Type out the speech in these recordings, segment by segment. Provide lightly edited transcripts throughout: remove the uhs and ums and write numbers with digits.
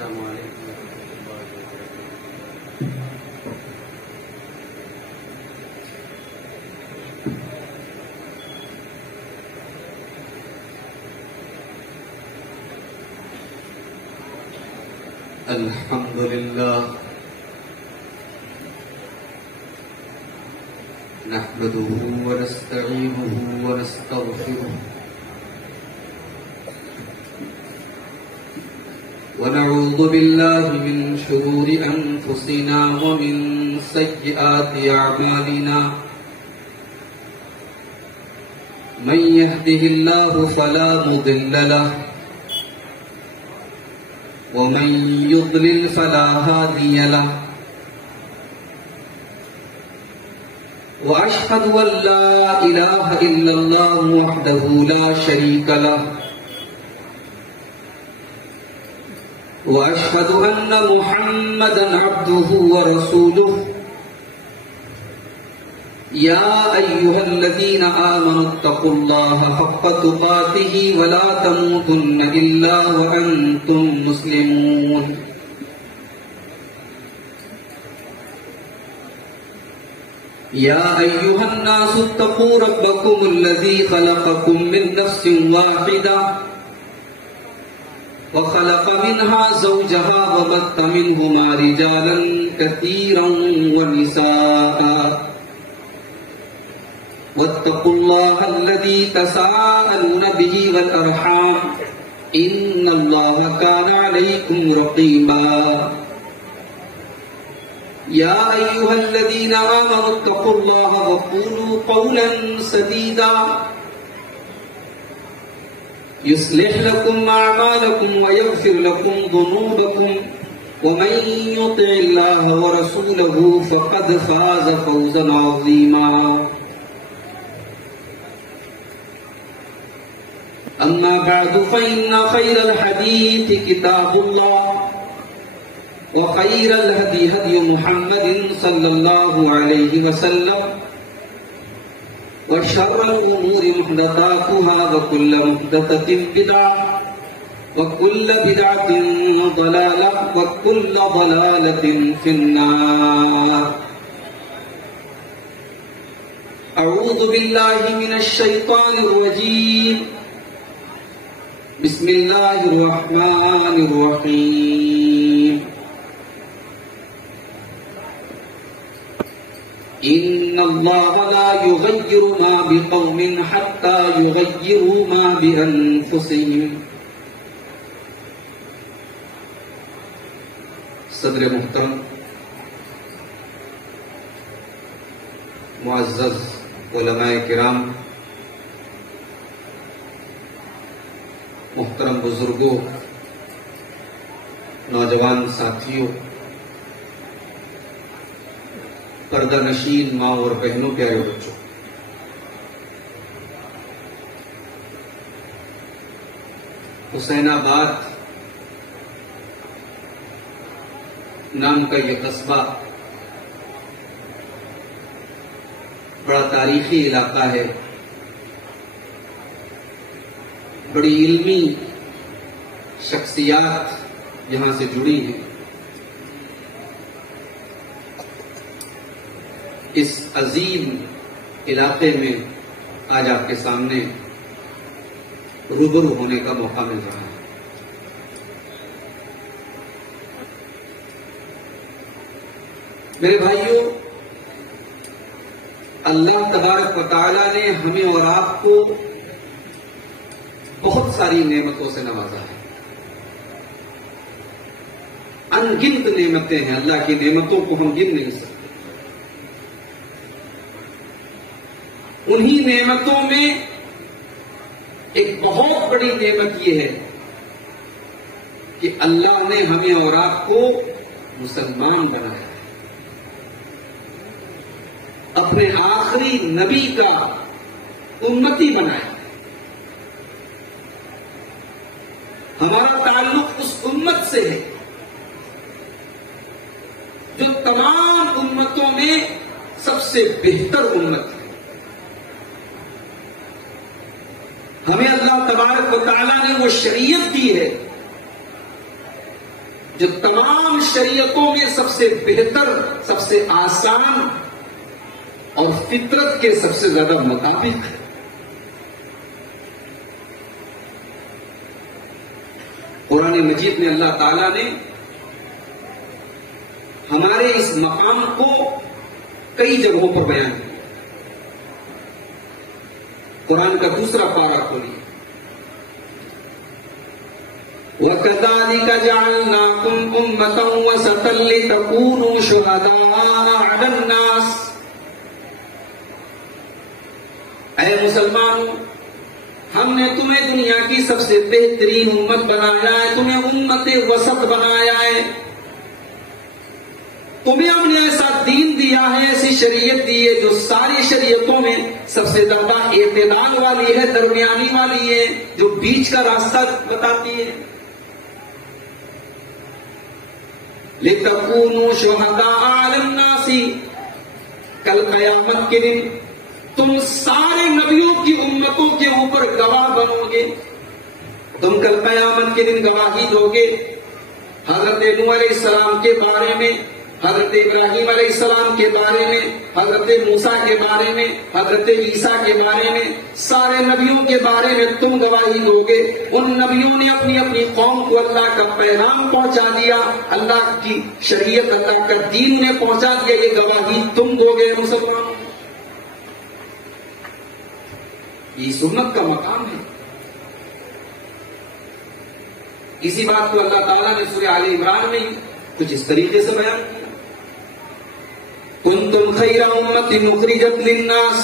السلام علیکم ورحمۃ اللہ وبرکاتہ۔ الحمد للہ نحمده ونستعینه ونستغفره ونعوذ بالله من شرور أنفسنا ومن سيئات أعمالنا من يهده الله فلا مضل له ومن يضلل فلا هادي له وأشهد أن لا إله إلا الله وحده لا شريك له وأشهد أن محمدا عبده ورسوله يا أيها الذين آمنوا اتقوا الله حق تقاته ولا تموتن إلا وأنتم مسلمون يا أيها الناس اتقوا ربكم الذي خلقكم من نفس واحدة وخلق منها زوجها وبث منهما رجالا كثيرا ونساء واتقوا الله الذي تساءلون به والأرحام إن الله كان عليكم رقيبا يا أيها الذين آمنوا اتقوا الله وقولوا قولا سديدا يصلح لكم أعمالكم ويغفر لكم ذنوبكم ومن يطع الله ورسوله فقد فاز فوزا عظيما أما بعد فإن خير الحديث كتاب الله وخير الهدي هدي محمد صلى الله عليه وسلم وشر الأمور محدثاتها وكل محدثة بدعة وكل بدعة ضلالة وكل ضلالة في النار. أعوذ بالله من الشيطان الرجيم. بسم الله الرحمن الرحيم. إن الله لا يغير ما بقوم حتى يغيروا ما بأنفسهم. صدر محترم، معزز علماء کرام، محترم بزرگوں، نوجوان ساتھیوں، پردہ نشین ماں اور بہنوں، پیارے بچوں، حسین آباد نام کا یہ قصبہ بڑا تاریخی علاقہ ہے، بڑی علمی شخصیات یہاں سے جڑی ہیں۔ اس عظیم علاقے میں آج آپ کے سامنے روبرو ہونے کا موقع مل رہا ہے۔ میرے بھائیوں، اللہ تبارک و تعالی نے ہمیں اور آپ کو بہت ساری نعمتوں سے نوازا ہے۔ ان گنت نعمتیں ہیں، اللہ کی نعمتوں کو ہم گن نہیں سکتے۔ انہی نعمتوں میں ایک بہت بڑی نعمت یہ ہے کہ اللہ نے ہمیں اور آپ کو مسلمان بنایا، اپنے آخری نبی کا امتی بنایا۔ ہمارا تعلق اس امت سے ہے جو تمام امتوں میں سب سے بہتر امت ہے۔ ہمیں اللہ تبارک و تعالیٰ نے وہ شریعت دی ہے جو تمام شریعتوں میں سب سے بہتر، سب سے آسان اور فطرت کے سب سے زیادہ مطابق ہے۔ قرآن مجید میں اللہ تعالیٰ نے ہمارے اس مقام کو کئی جگہوں پر بیان کیا۔ قرآن کا دوسرا پارہ کھولیے، وَكَذَلِكَ جَعَلْنَاكُمْ أُمَّةً وَسَطًا لِتَكُونُوا شُهَدَاءَ عَلَى النَّاسِ۔ اے مسلمانوں، ہم نے تمہیں دنیا کی سب سے بہترین امت بنایا ہے، تمہیں امت وسط بنایا ہے، تمہیں ہم نے ایسا دین دیا ہے، ایسی شریعت دی ہے جو ساری شریعتوں میں سب سے زیادہ اعتدال والی ہے، درمیانی والی ہے، جو بیچ کا راستہ بتاتی ہے۔ لِتَكُونُوا شُهَدَاءَ عَلَى النَّاسِ، کل قیامت کے دن تم سارے نبیوں کی امتوں کے اوپر گواہ بنو گے، تم کل قیامت کے دن گواہی دو گے۔ حضرت نوح علیہ السلام کے بارے میں، حضرت ابراہیم علیہ السلام کے بارے میں، حضرت موسیٰ کے بارے میں، حضرت عیسیٰ کے بارے میں، سارے نبیوں کے بارے میں تم گواہی دو گے۔ ان نبیوں نے اپنی اپنی قوم کو اللہ کا پیغام پہنچا دیا، اللہ کی شریعت، اللہ کا دین نے پہنچا دیا، یہ گواہی تم دو گے مسلمانوں۔ یہ سنت کا مقام ہے۔ اسی بات کو اللہ تعالیٰ نے سورہ آل عمران میں کچھ اس طریقے سے بیان کیا، کنتم خیر امۃ اخرجت للناس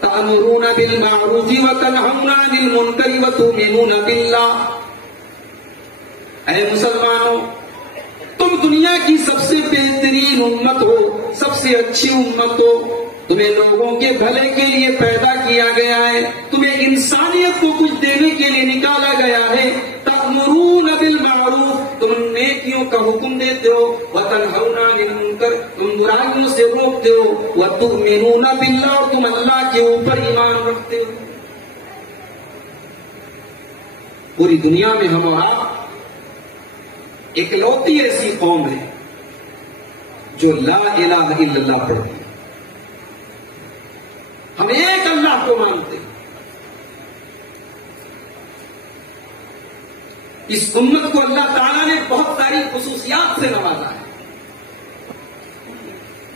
تأمرون بالمعروف وتنہون عن المنکر وتؤمنون باللہ۔ اے مسلمانوں، تم دنیا کی سب سے بہترین امت ہو، سب سے اچھی امت ہو، تمہیں لوگوں کے بھلے کے لیے پیدا کیا گیا ہے، تمہیں انسانیت کو کچھ دینے کے لیے نکالا گیا ہے۔ تأمرون بالمعروف، تم نیکیوں کا حکم دیتے ہو، وتنہون عن المنکر، تم برائیوں سے روکتے ہو، وتؤمنون باللہ، اور تم اللہ کے اوپر ایمان رکھتے ہو۔ پوری دنیا میں ہم اور آپ اکلوتی ایسی قوم ہے جو لا الہ الا اللہ پڑھتی ہے، ہم ایک اللہ کو مانتے ہیں۔ اس امت کو اللہ تعالیٰ نے بہت ساری خصوصیات سے نوازا ہے۔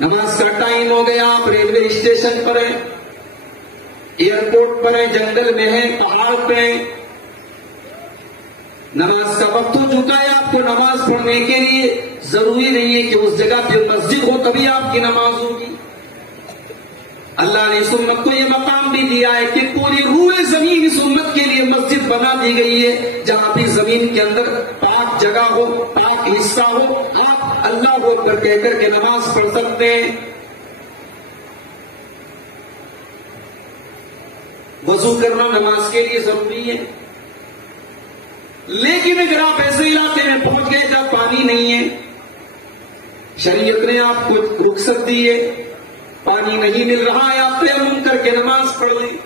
نماز کا ٹائم ہو گیا، آپ ریلوے اسٹیشن پر ہیں، ایئرپورٹ پر ہیں، جنگل میں ہیں، پہاڑ پہ ہیں، نماز کا وقت ہو چکا ہے، آپ کو نماز پڑھنے کے لیے ضروری نہیں ہے کہ اس جگہ پہ مسجد ہو تبھی آپ کی نماز ہوگی۔ اللہ نے اس امت کو یہ مقام بھی دیا ہے کہ پوری روئے زمین اس امت کے لیے مسجد بنا دی گئی ہے، جہاں بھی زمین کے اندر پاک جگہ ہو، پاک حصہ ہو، آپ اللہ اکبر کہہ کر کے نماز پڑھ سکتے ہیں۔ وضو کرنا نماز کے لیے ضروری ہے، لیکن اگر آپ ایسے علاقے میں پہنچ گئے جہاں پانی نہیں ہے، شریعت نے آپ کو رخصت دی ہے، پانی نہیں مل رہا ہے، آپ تیمم کر کے نماز پڑھ لیں۔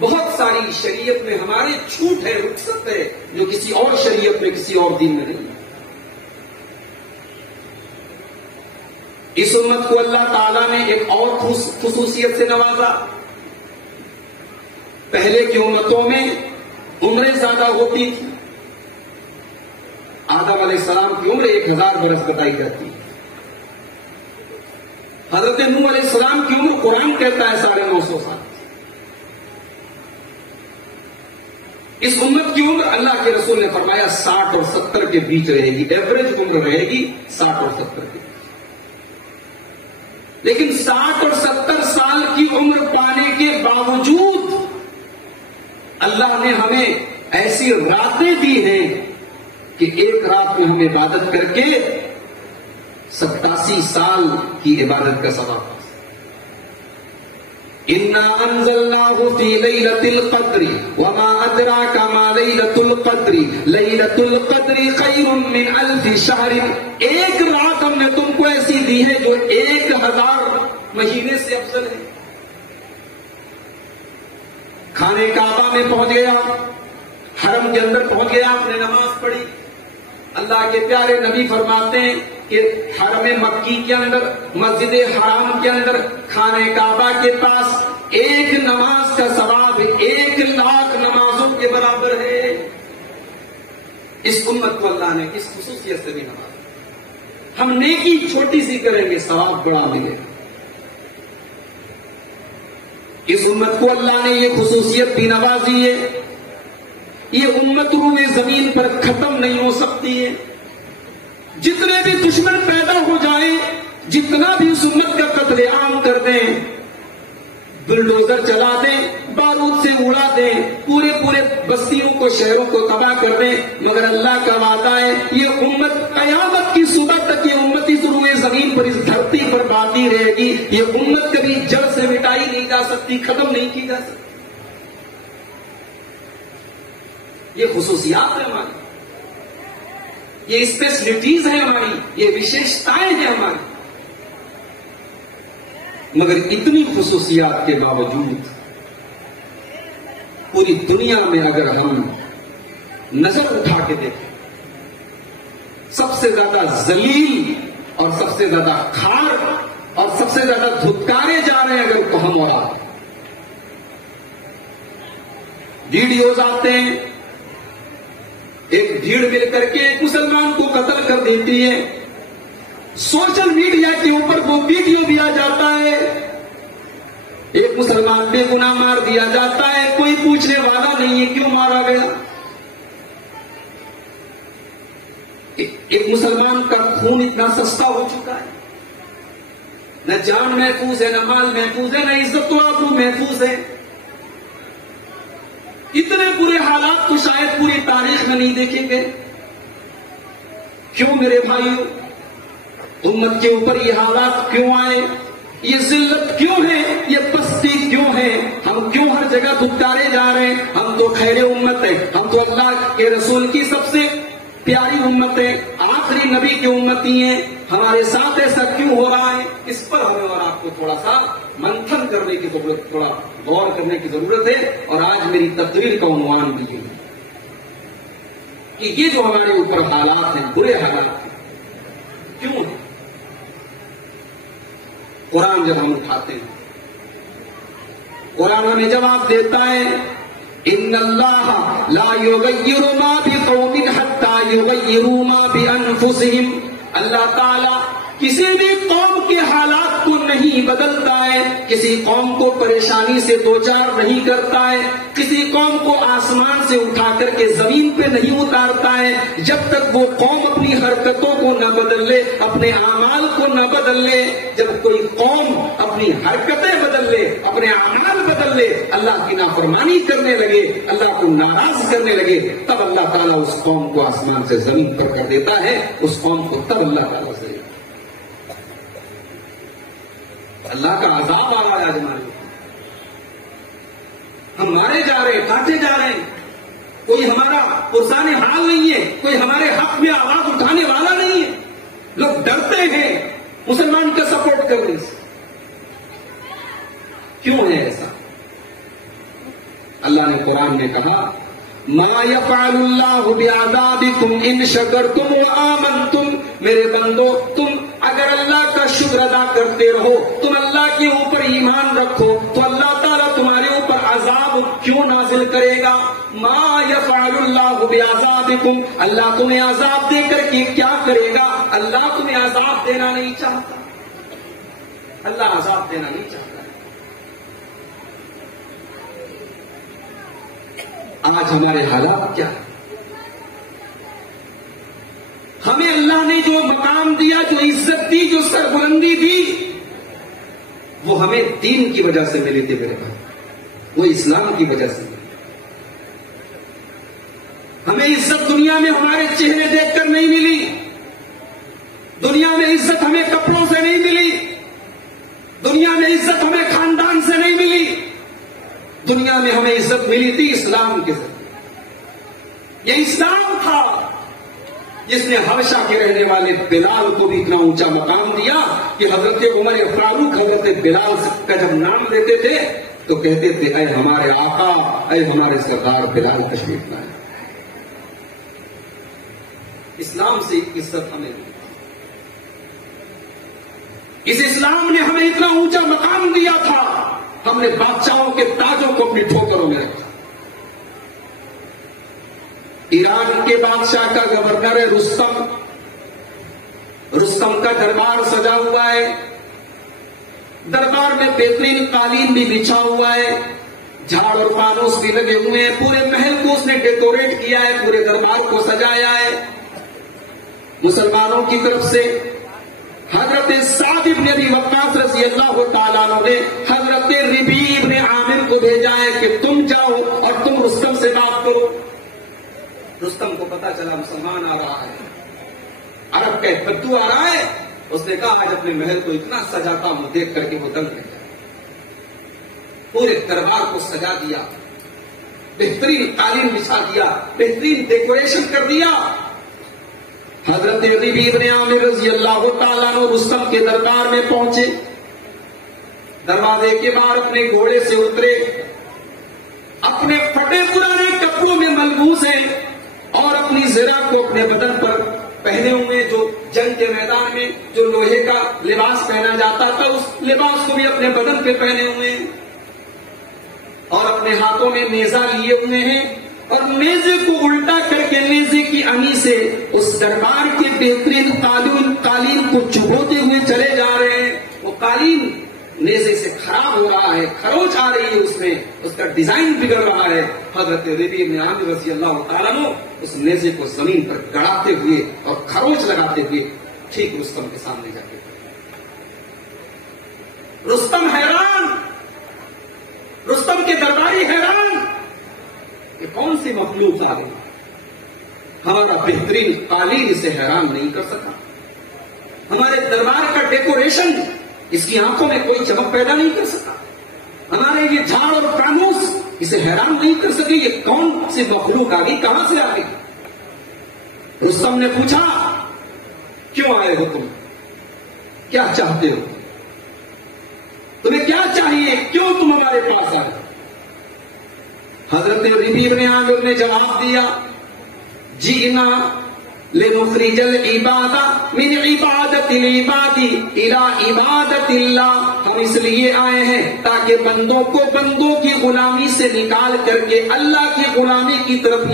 بہت ساری شریعت میں ہمارے چھوٹ ہے، رخصت ہے، جو کسی اور شریعت میں، کسی اور دین میں نہیں۔ اس امت کو اللہ تعالیٰ نے ایک اور خصوصیت سے نوازا۔ پہلے کی امتوں میں عمریں زیادہ ہوتی تھی، آدم علیہ السلام کی عمر 1000 برس بتائی جاتی ہے، حضرت نوح علیہ السلام کی عمر قرآن کہتا ہے 950 سال۔ اس امت کی عمر اللہ کے رسول نے فرمایا 60 اور 70 کے بیچ رہے گی، ایوریج عمر رہے گی 60 اور 70 کے بیچ۔ لیکن 60 اور 70 سال کی عمر پانے کے باوجود اللہ نے ہمیں ایسی راتیں دی ہیں کہ ایک رات میں ہم عبادت کر کے 87 سال کی عبادت کا ثواب۔ اِنَّا أَنزَلْنَاهُ فِي لَيْلَةِ الْقَدْرِ وَمَا أَدْرَاكَ مَا لَيْلَةُ الْقَدْرِ لَيْلَةُ الْقَدْرِ خَيْرٌ مِّنْ أَلْفِ شَهْرٍ، ایک رات ہم نے تم کو ایسی دی ہے جو 1000 مہینے سے افضل ہے۔ خانے کعبہ میں پہنچ گیا، حرم کے اندر پہنچ گیا، آپ نے نماز پڑھی، اللہ کے پیارے نبی فرماتے ہیں کہ حرم مکی کے اندر، مسجد حرام کے اندر، خانہ کعبہ کے پاس ایک نماز کا ثواب 1,00,000 نمازوں کے برابر ہے۔ اس امت کو اللہ نے کس خصوصیت سے بھی نوازا؟ ہم نیکی چھوٹی سی کریں گے، ثواب بڑا ملے گا۔ اس امت کو اللہ نے یہ خصوصیت بھی نوازی ہے، یہ امت روئے زمین پر ختم نہیں ہو سکتی ہے۔ جتنے بھی دشمن پیدا ہو جائیں، جتنا بھی اس امت کا قتل عام کر دیں، بلڈوزر چلا دیں، بارود سے اڑا دیں، پورے بستیوں کو، شہروں کو تباہ کر دیں، مگر اللہ کا وعدہ ہے یہ امت قیامت کی صبح تک یہ امت اس روئے زمین پر، اس دھرتی پر باقی رہے گی۔ یہ امت کبھی جڑ سے مٹائی نہیں جا سکتی، ختم نہیں کی جا سکتی۔ یہ خصوصیات ہیں ہماری، یہ اسپیشلٹیز ہیں ہماری، یہ وشیشتائیں ہیں ہماری، مگر اتنی خصوصیات کے باوجود پوری دنیا میں اگر ہم نظر اٹھا کے دیکھیں، سب سے زیادہ ذلیل اور سب سے زیادہ کھار اور سب سے زیادہ دھتکارے جا رہے ہیں اگر تو ہم اور آپ۔ ویڈیوز آتے ہیں، ایک بھیڑ مل کر کے ایک مسلمان کو قتل کر دیتی ہے، سوشل میڈیا کے اوپر وہ ویڈیو بھی آ جاتا ہے، ایک مسلمان بے گناہ مار دیا جاتا ہے، کوئی پوچھنے والا نہیں ہے کیوں مارا گیا۔ ایک مسلمان کا خون اتنا سستا ہو چکا ہے، نہ جان محفوظ ہے، نہ مال محفوظ ہے، نہ عزت و آبرو محفوظ ہے۔ اتنے برے حالات تو شاید پوری تاریخ میں نہیں دیکھیں گے۔ کیوں میرے بھائیوں، امت کے اوپر یہ حالات کیوں آئے؟ یہ ذلت کیوں ہے؟ یہ پستی کیوں ہے؟ ہم کیوں ہر جگہ دھتکارے جا رہے ہیں؟ ہم تو خیر امت ہے، ہم تو اللہ کے رسول کی سب سے پیاری امت ہے، آخری نبی کی امتی ہیں، ہمارے ساتھ ایسا کیوں ہو رہا ہے؟ اس پر ہمیں اور آپ کو تھوڑا سا منتھن کرنے کی ضرورت، تھوڑا غور کرنے کی ضرورت ہے۔ اور آج میری تقریر کا عنوان بھی ہے کہ یہ جو ہمارے اوپر حالات ہیں، برے حالات ہیں، کیوں ہیں؟ قرآن جب ہم اٹھاتے ہیں، قرآن ہمیں جواب دیتا ہے، ان اللہ لا یغیر ما بقوم حتی یغیروا ما بانفسہم۔ اللہ تعالی کسی بھی قوم کے حالات کو نہیں بدلتا ہے، کسی قوم کو پریشانی سے دوچار نہیں کرتا ہے، کسی قوم کو آسمان سے اٹھا کر کے زمین پہ نہیں اتارتا ہے، جب تک وہ قوم اپنی حرکتوں کو نہ بدل لے، اپنے اعمال کو نہ بدل لے۔ جب کوئی قوم اپنی حرکتیں بدل لے، اپنے اعمال بدل لے، اللہ کی نافرمانی کرنے لگے، اللہ کو ناراض کرنے لگے، تب اللہ تعالیٰ اس قوم کو آسمان سے زمین پر کر دیتا ہے، اس قوم کو تب اللہ تعالیٰ سے اللہ کا عذاب آ رہا ہے۔ ہم مارے جا رہے ہیں، کاٹے جا رہے ہیں، کوئی ہمارا پرسان حال نہیں ہے، کوئی ہمارے حق میں آواز اٹھانے والا نہیں ہے، لوگ ڈرتے ہیں مسلمان کا سپورٹ کرنے سے۔ کیوں ہے ایسا؟ اللہ نے قرآن میں کہا، ما یفعل اللہ بعذابکم ان شکرتم وآمنتم۔ میرے بندو، تم اگر اللہ کا شکر ادا کرتے رہو، تم اللہ کے اوپر ایمان رکھو، تو اللہ تعالیٰ تمہارے اوپر عذاب کیوں نازل کرے گا؟ ما یفعل اللہ بعذابکم، اللہ تمہیں عذاب دے کر کے کیا کرے گا؟ اللہ تمہیں عذاب دینا نہیں چاہتا، اللہ عذاب دینا نہیں چاہتا۔ آج ہمارے حالات کیا ہے؟ ہمیں اللہ نے جو مقام دیا، جو عزت دی، جو سربلندی دی، وہ ہمیں دین کی وجہ سے ملی تھی میرے بھائی، وہ اسلام کی وجہ سے۔ ہمیں عزت دنیا میں ہمارے چہرے دیکھ کر نہیں ملی، دنیا میں عزت ہمیں کپڑوں سے نہیں ملی، دنیا میں عزت ہمیں خاندان سے نہیں ملی، دنیا میں ہمیں عزت ملی تھی اسلام کے ذریعے۔ یہ اسلام تھا جس نے حبشہ کے رہنے والے بلال کو بھی اتنا اونچا مقام دیا کہ حضرت عمر فاروق حضرت بلال کا جب نام لیتے تھے تو کہتے تھے، اے ہمارے آقا، اے ہمارے سردار بلال تشریف لائے۔ اسلام سے عزت ہمیں ملی. اس اسلام نے ہمیں اتنا اونچا مقام دیا تھا, ہم نے بادشاہوں کے تاجوں کو اپنی ٹھوکروں میں رکھا. ایران کے بادشاہ کا گورنر ہے رستم. رستم کا دربار سجا ہوا ہے, دربار میں بہترین قالین بھی بچھا ہوا ہے, جھاڑ اور فانوس بھی لگے ہوئے ہیں, پورے محل کو اس نے ڈیکوریٹ کیا ہے, پورے دربار کو سجایا ہے. مسلمانوں کی طرف سے حضرت سعد بن ابی وقاص رضی اللہ تعالیٰ عنہ نے حضرت ربیع بن عامر کو بھیجا ہے کہ تم جاؤ اور تم رستم سے بات کرو. رستم کو پتا چلا مسلمان آ رہا ہے, عرب کا ایک بدو آ رہا ہے. اس نے کہا آج اپنے محل کو اتنا سجاتا ہوں دیکھ کر کے وہ دنگ رہ جائے. پورے دربار کو سجا دیا, بہترین قالین بچھا دیا, بہترین ڈیکوریشن کر دیا. حضرت ربیع بن عامر رضی اللہ تعالیٰ عنہ رستم کے دربار میں پہنچے. دروازے کے باہر اپنے گھوڑے سے اترے, اپنے پھٹے پرانے کپڑوں میں ملبوس ہیں اور اپنی زرہ کو اپنے بدن پر پہنے ہوئے, جو جنگ کے میدان میں جو لوہے کا لباس پہنا جاتا تھا اس لباس کو بھی اپنے بدن پہ پہنے ہوئے ہیں, اور اپنے ہاتھوں میں نیزہ لیے ہوئے ہیں, اور نیزے کو الٹا کر کے نیزے کی امی سے اس دربار کے بہترین قالین کو چبوتے ہوئے چلے جا رہے ہیں. وہ قالین نیزے سے خراب ہو رہا ہے, خروچ آ رہی ہے, اس میں اس کا ڈیزائن بگڑ رہا ہے. حضرت ربیع بن عامر رضی اللہ تعالیٰ عنہ اس نیزے کو زمین پر گڑاتے ہوئے اور خروچ لگاتے ہوئے ٹھیک رستم کے سامنے جا کے رستم حیران, رستم کے درباری حیران کہ کون سی مخلوق آ گئی, ہمارا بہترین قالین اسے حیران نہیں کر سکا, ہمارے دربار کا ڈیکوریشن اس کی آنکھوں میں کوئی چمک پیدا نہیں کر سکا, ہمارے یہ جھاڑ اور فانوس اسے حیران نہیں کر سکے. یہ کون سی مخلوق آ گئی, کہاں سے آ گئی؟ رستم نے پوچھا کیوں آئے ہو تم, کیا چاہتے ہو, تمہیں کیا چاہیے, کیوں تم ہمارے پاس آئے؟ حضرت ربیع بن عامر نے جواب دیا جئنا لنخرج العباد من عبادت العباد الى عبادت اللہ. ہم اس لیے آئے ہیں تاکہ بندوں کو بندوں کی غلامی سے نکال کر کے اللہ کی غلامی کی طرف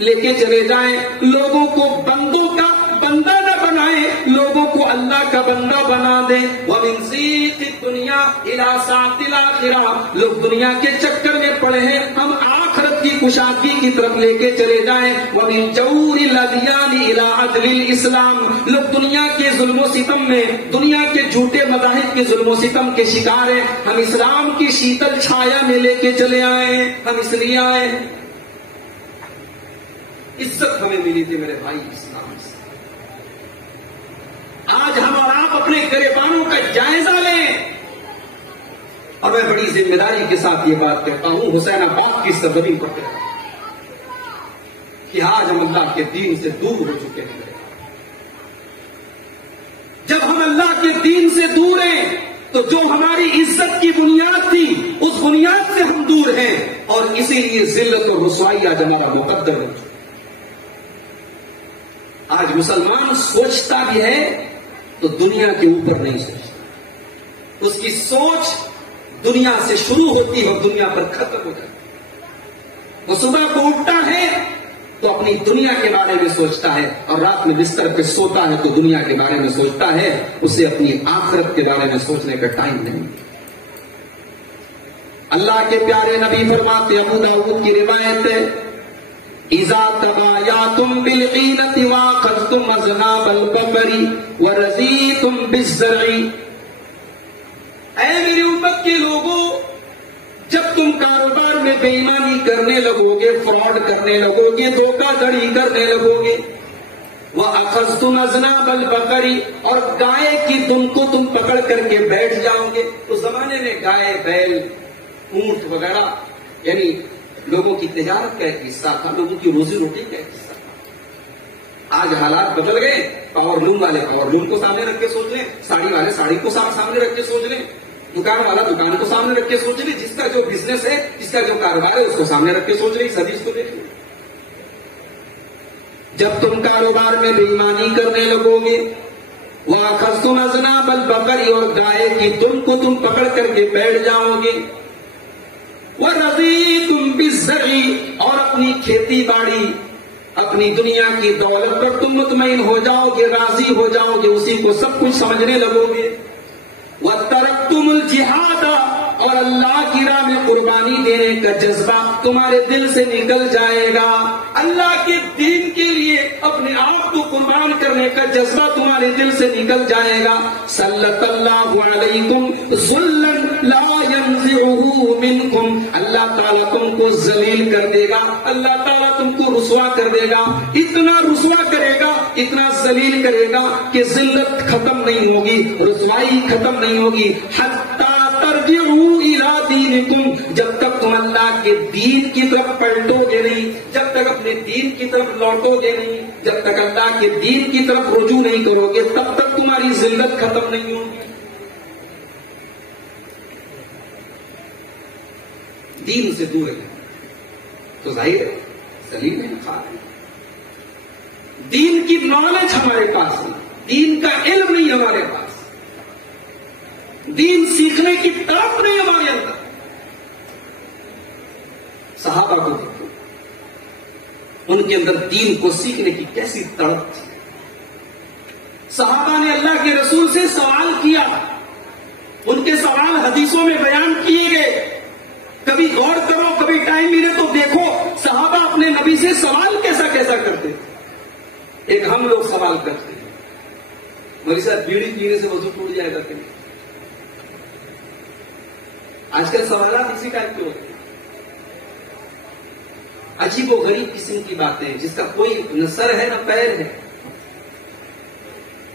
لے کے چلے جائیں. لوگوں کو بندوں کا بندہ نہ بنائیں, لوگوں کو اللہ کا بندہ بنا دیں. ومن زیغ الدنیا الى ساعۃ الاخرہ. لوگ دنیا کے چکر میں پڑے ہیں, ہم آخرت کی کشادگی کی طرف لے کے چلے جائیں. ومن جور الادیان الى عدل الاسلام. لوگ دنیا کے ظلم و ستم میں, دنیا کے جھوٹے مذاہب کے ظلم و ستم کے شکار ہیں, ہم اسلام کی شیتل چھایا میں لے کے چلے آئے ہیں. ہم اس لیے آئے ہیں, عزت ہمیں ملی تھی میرے بھائی اسلام سے. آج ہم اور آپ اپنے گریبانوں کا جائزہ لیں, اور میں بڑی ذمہ داری کے ساتھ یہ بات کہتا ہوں حسین آباد کی سرزمین پر کہ آج ہم اللہ کے دین سے دور ہو چکے ہیں. جب ہم اللہ کے دین سے دور ہیں تو جو ہماری عزت کی بنیاد تھی اس بنیاد سے ہم دور ہیں, اور اسی لیے ذلت اور رسوائی آج ہمارا مقدر ہو چکا. آج مسلمان سوچتا بھی ہے تو دنیا کے اوپر نہیں سوچتا, اس کی سوچ دنیا سے شروع ہوتی ہے اور دنیا پر ختم ہو جاتی ہے. وہ صبح کو اٹھتا ہے تو اپنی دنیا کے بارے میں سوچتا ہے, اور رات میں بستر پہ سوتا ہے تو دنیا کے بارے میں سوچتا ہے, اسے اپنی آخرت کے بارے میں سوچنے کا ٹائم نہیں. اللہ کے پیارے نبی فرماتے, ابو داؤد کی روایت ہے, اذا تبایعتم بالعینۃ واخذتم اذناب البقر ورضیتم بالزرع. اے میری امت کے لوگوں, جب تم کاروبار میں بے ایمانی کرنے لگو گے, فراڈ کرنے لگو گے, دھوکہ دھڑی کرنے لگو گے, وَأَخَذْتُمْ أَذْنَابَ الْبَقَرِ, اور گائے کی دم کو تم پکڑ کر کے بیٹھ جاؤ گے. اس زمانے میں گائے, بیل, اونٹ وغیرہ یعنی لوگوں کی تجارت کا ایک حصہ تھا, لوگوں کی روزی روٹی کا ایک حصہ تھا. آج حالات بدل گئے, پاور لوم والے پاور لوم کو سامنے رکھ کے سوچ لیں, ساڑی والے ساڑی کو سامنے رکھ کے سوچ لیں, دکان والا دکان کو سامنے رکھ کے سوچ لیں, جس کا جو بزنس ہے, جس کا جو کاروبار ہے اس کو سامنے رکھ کے سوچ لیں. اس حدیث کو دیکھ لیں, جب تم کاروبار میں بے ایمانی کرنے لگو گے، وَأَخَذْتُمْ أَذْنَابَ الْبَقَرِ اور گائے کی دم کو تم پکڑ کر کے بیٹھ جاؤ گے، وَرَضِيتُمْ بِالزَّرْعِ اور اپنی کھیتی باڑی اپنی دنیا کی دولت پر تم مطمئن ہو جاؤ گے، راضی ہو جاؤ گے، اسی کو سب کچھ سمجھنے لگو گے، وَتَرَكْتُمُ الْجِهَادَ اور اللہ کی راہ میں قربانی دینے کا جذبہ تمہارے دل سے نکل جائے گا، اللہ کے دین کے لیے اپنے آپ کو قربان کرنے کا جذبہ تمہارے دل سے نکل جائے گا، سلط اللہ علیکم ذلا لا ينزعه منکم، اللہ تعالیٰ تم کو ذلیل کر دے گا، اللہ تعالیٰ تم کو رسوا کر دے گا، اتنا رسوا کرے گا، اتنا ذلیل کرے گا کہ ذلت ختم نہیں ہوگی، رسوائی ختم نہیں ہوگی، حتی ترجعوا الی دینکم، جب تک تم اللہ کے دین کی طرف پلٹو گے نہیں، جب تک اپنے دین کی طرف لوٹو گے نہیں، جب تک اللہ کے دین کی طرف رجوع نہیں کرو گے، تب تک تمہاری ذلت ختم نہیں ہوگی۔ دین سے دور ہے تو ظاہر ہے ذلیل ہے، خواہ ہے۔ دین کی نالج ہمارے پاس نہیں، دین کا علم نہیں ہمارے پاس، دین سیکھنے کی طرف نہیں ہمارے اندر۔ صحابہ کو دیکھو، ان کے اندر دین کو سیکھنے کی کیسی تڑپ تھی۔ صحابہ نے اللہ کے رسول سے سوال کیا، ان کے سوال حدیثوں میں بیان کیے گئے، کبھی غور کرو، کبھی ٹائم ملے تو دیکھو صحابہ اپنے نبی سے سوال کیسا کیسا کرتے تھے۔ ایک ہم لوگ سوال کرتے ہیں، میرے ساتھ بیڑی پینے سے وضو ٹوٹ جائے گا کہ نہیں؟ آج کل سوالات اسی ٹائپ کے ہوتے ہیں، عجیب و غریب قسم کی باتیں جس کا کوئی نہ سر ہے نہ پیر ہے۔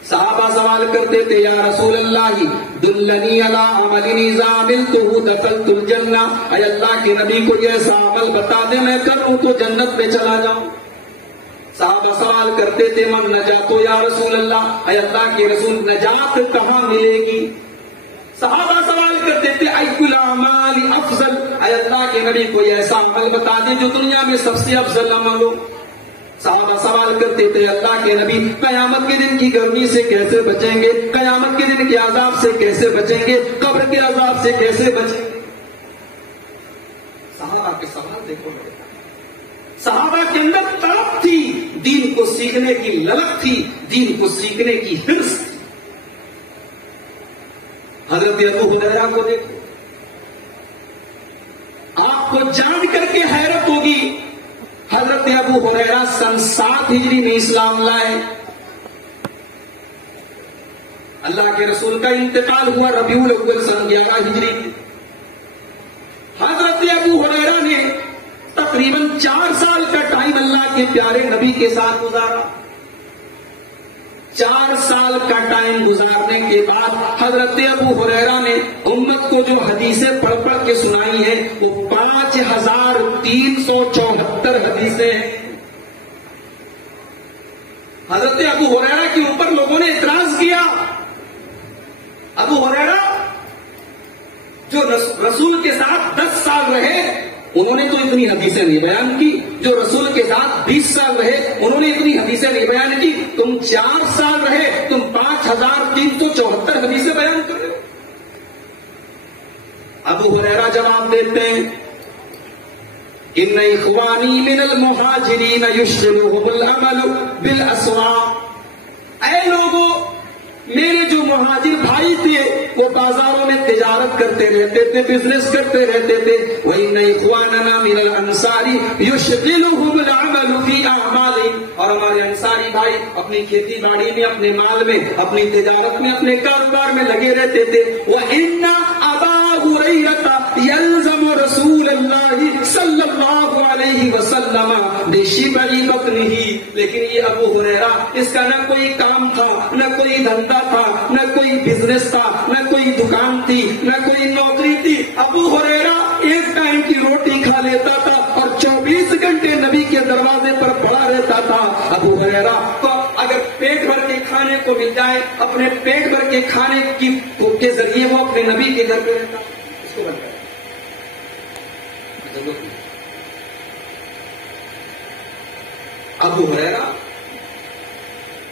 صحابہ سوال کرتے تھے، یا رسول اللہ دلنی علی عمل اذا عملتہ دخلت الجنہ، اے اللہ کے نبی کو یہ ایسا عمل بتا دے میں کروں تو جنت میں چلا جاؤں۔ صحابہ سوال کرتے تھے، من نجات یا رسول اللہ، اے اللہ کے رسول نجات کہاں ملے گی؟ صحابہ سوال کرتے تھے، ای الاعمال افضل، اے اللہ کے نبی کو یہ ایسا عمل بتا دے جو دنیا میں سب سے افضل عمل ہو۔ صحابہ سوال کرتے تھے، اللہ کے نبی قیامت کے دن کی گرمی سے کیسے بچیں گے، قیامت کے دن کے عذاب سے کیسے بچیں گے، قبر کے عذاب سے کیسے بچیں گے؟ صحابہ کے سوال دیکھو، صحابہ کے اندر طلب تھی، دین کو سیکھنے کی للک تھی، دین کو سیکھنے کی حرص تھی۔ حضرت ابو ہریرہ کو دیکھو، آپ کو جان کر کے حیرت ہوگی، حضرت ابو ہریرہ سن 7 ہجری میں اسلام لائے، اللہ کے رسول کا انتقال ہوا ربیع الاول سن 11 ہجری میں۔ حضرت ابو ہریرہ نے تقریباً 4 سال کا ٹائم اللہ کے پیارے نبی کے ساتھ گزارا۔ 4 سال کا ٹائم گزارنے کے بعد حضرت ابو ہریرہ نے امت کو جو حدیثیں پڑھ پڑھ کے سنائی ہیں وہ 5374 حدیثیں ہیں۔ حضرت ابو ہریرہ کے اوپر لوگوں نے اعتراض کیا، ابو ہریرہ جو رسول کے ساتھ 10 سال رہے انہوں نے تو اتنی حدیثیں نہیں بیان کی، جو رسول کے ساتھ 20 سال رہے انہوں نے اتنی حدیثیں نہیں بیان کی، تم 4 سال رہے تم 5374 حدیثیں بیان کر رہے ہو۔ ابو ہریرہ جواب دیتے ہیں، ان اخوانی من المہاجرین یشغلهم العمل بالاسواق، اے لوگوں میرے جو مہاجر بھائی تھے وہ بازاروں میں تجارت کرتے رہتے تھے، بزنس کرتے رہتے تھے، وَإِنَّ إِخْوَانَنَا مِنَ الْأَنصَارِ يُشْغِلُهُمُ الْعَمَلُ فِي أَعْمَالِهِمْ، اور ہمارے انصاری بھائی اپنی کھیتی باڑی میں، اپنے مال میں، اپنی تجارت میں، اپنے کاروبار میں لگے رہتے تھے۔ وَإِنَّ أَبَا هُرَيْرَةَ يَلْزَمُ رَسُولَ اللَّهِ صلی اللہ علیہ وسلم بِشِبْعِ بَطْنِهِ، لیکن یہ ابو ہریرہ اس کا نہ کوئی کام تھا، نہ کوئی دھندا تھا، نہ کوئی بزنس تھا، نہ کوئی دکان تھی، نہ کوئی نوکری تھی۔ ابو ہریرہ ایک ٹائم کی روٹی کھا لیتا تھا اور 24 گھنٹے نبی کے دروازے پر پڑا رہتا تھا۔ ابو ہریرہ کو اگر پیٹ بھر کے کھانے کو مل جائے، اپنے پیٹ بھر کے کھانے کے ذریعے وہ اپنے نبی کے گھر پہ رہتا، اس کو بن ابو ہریرہ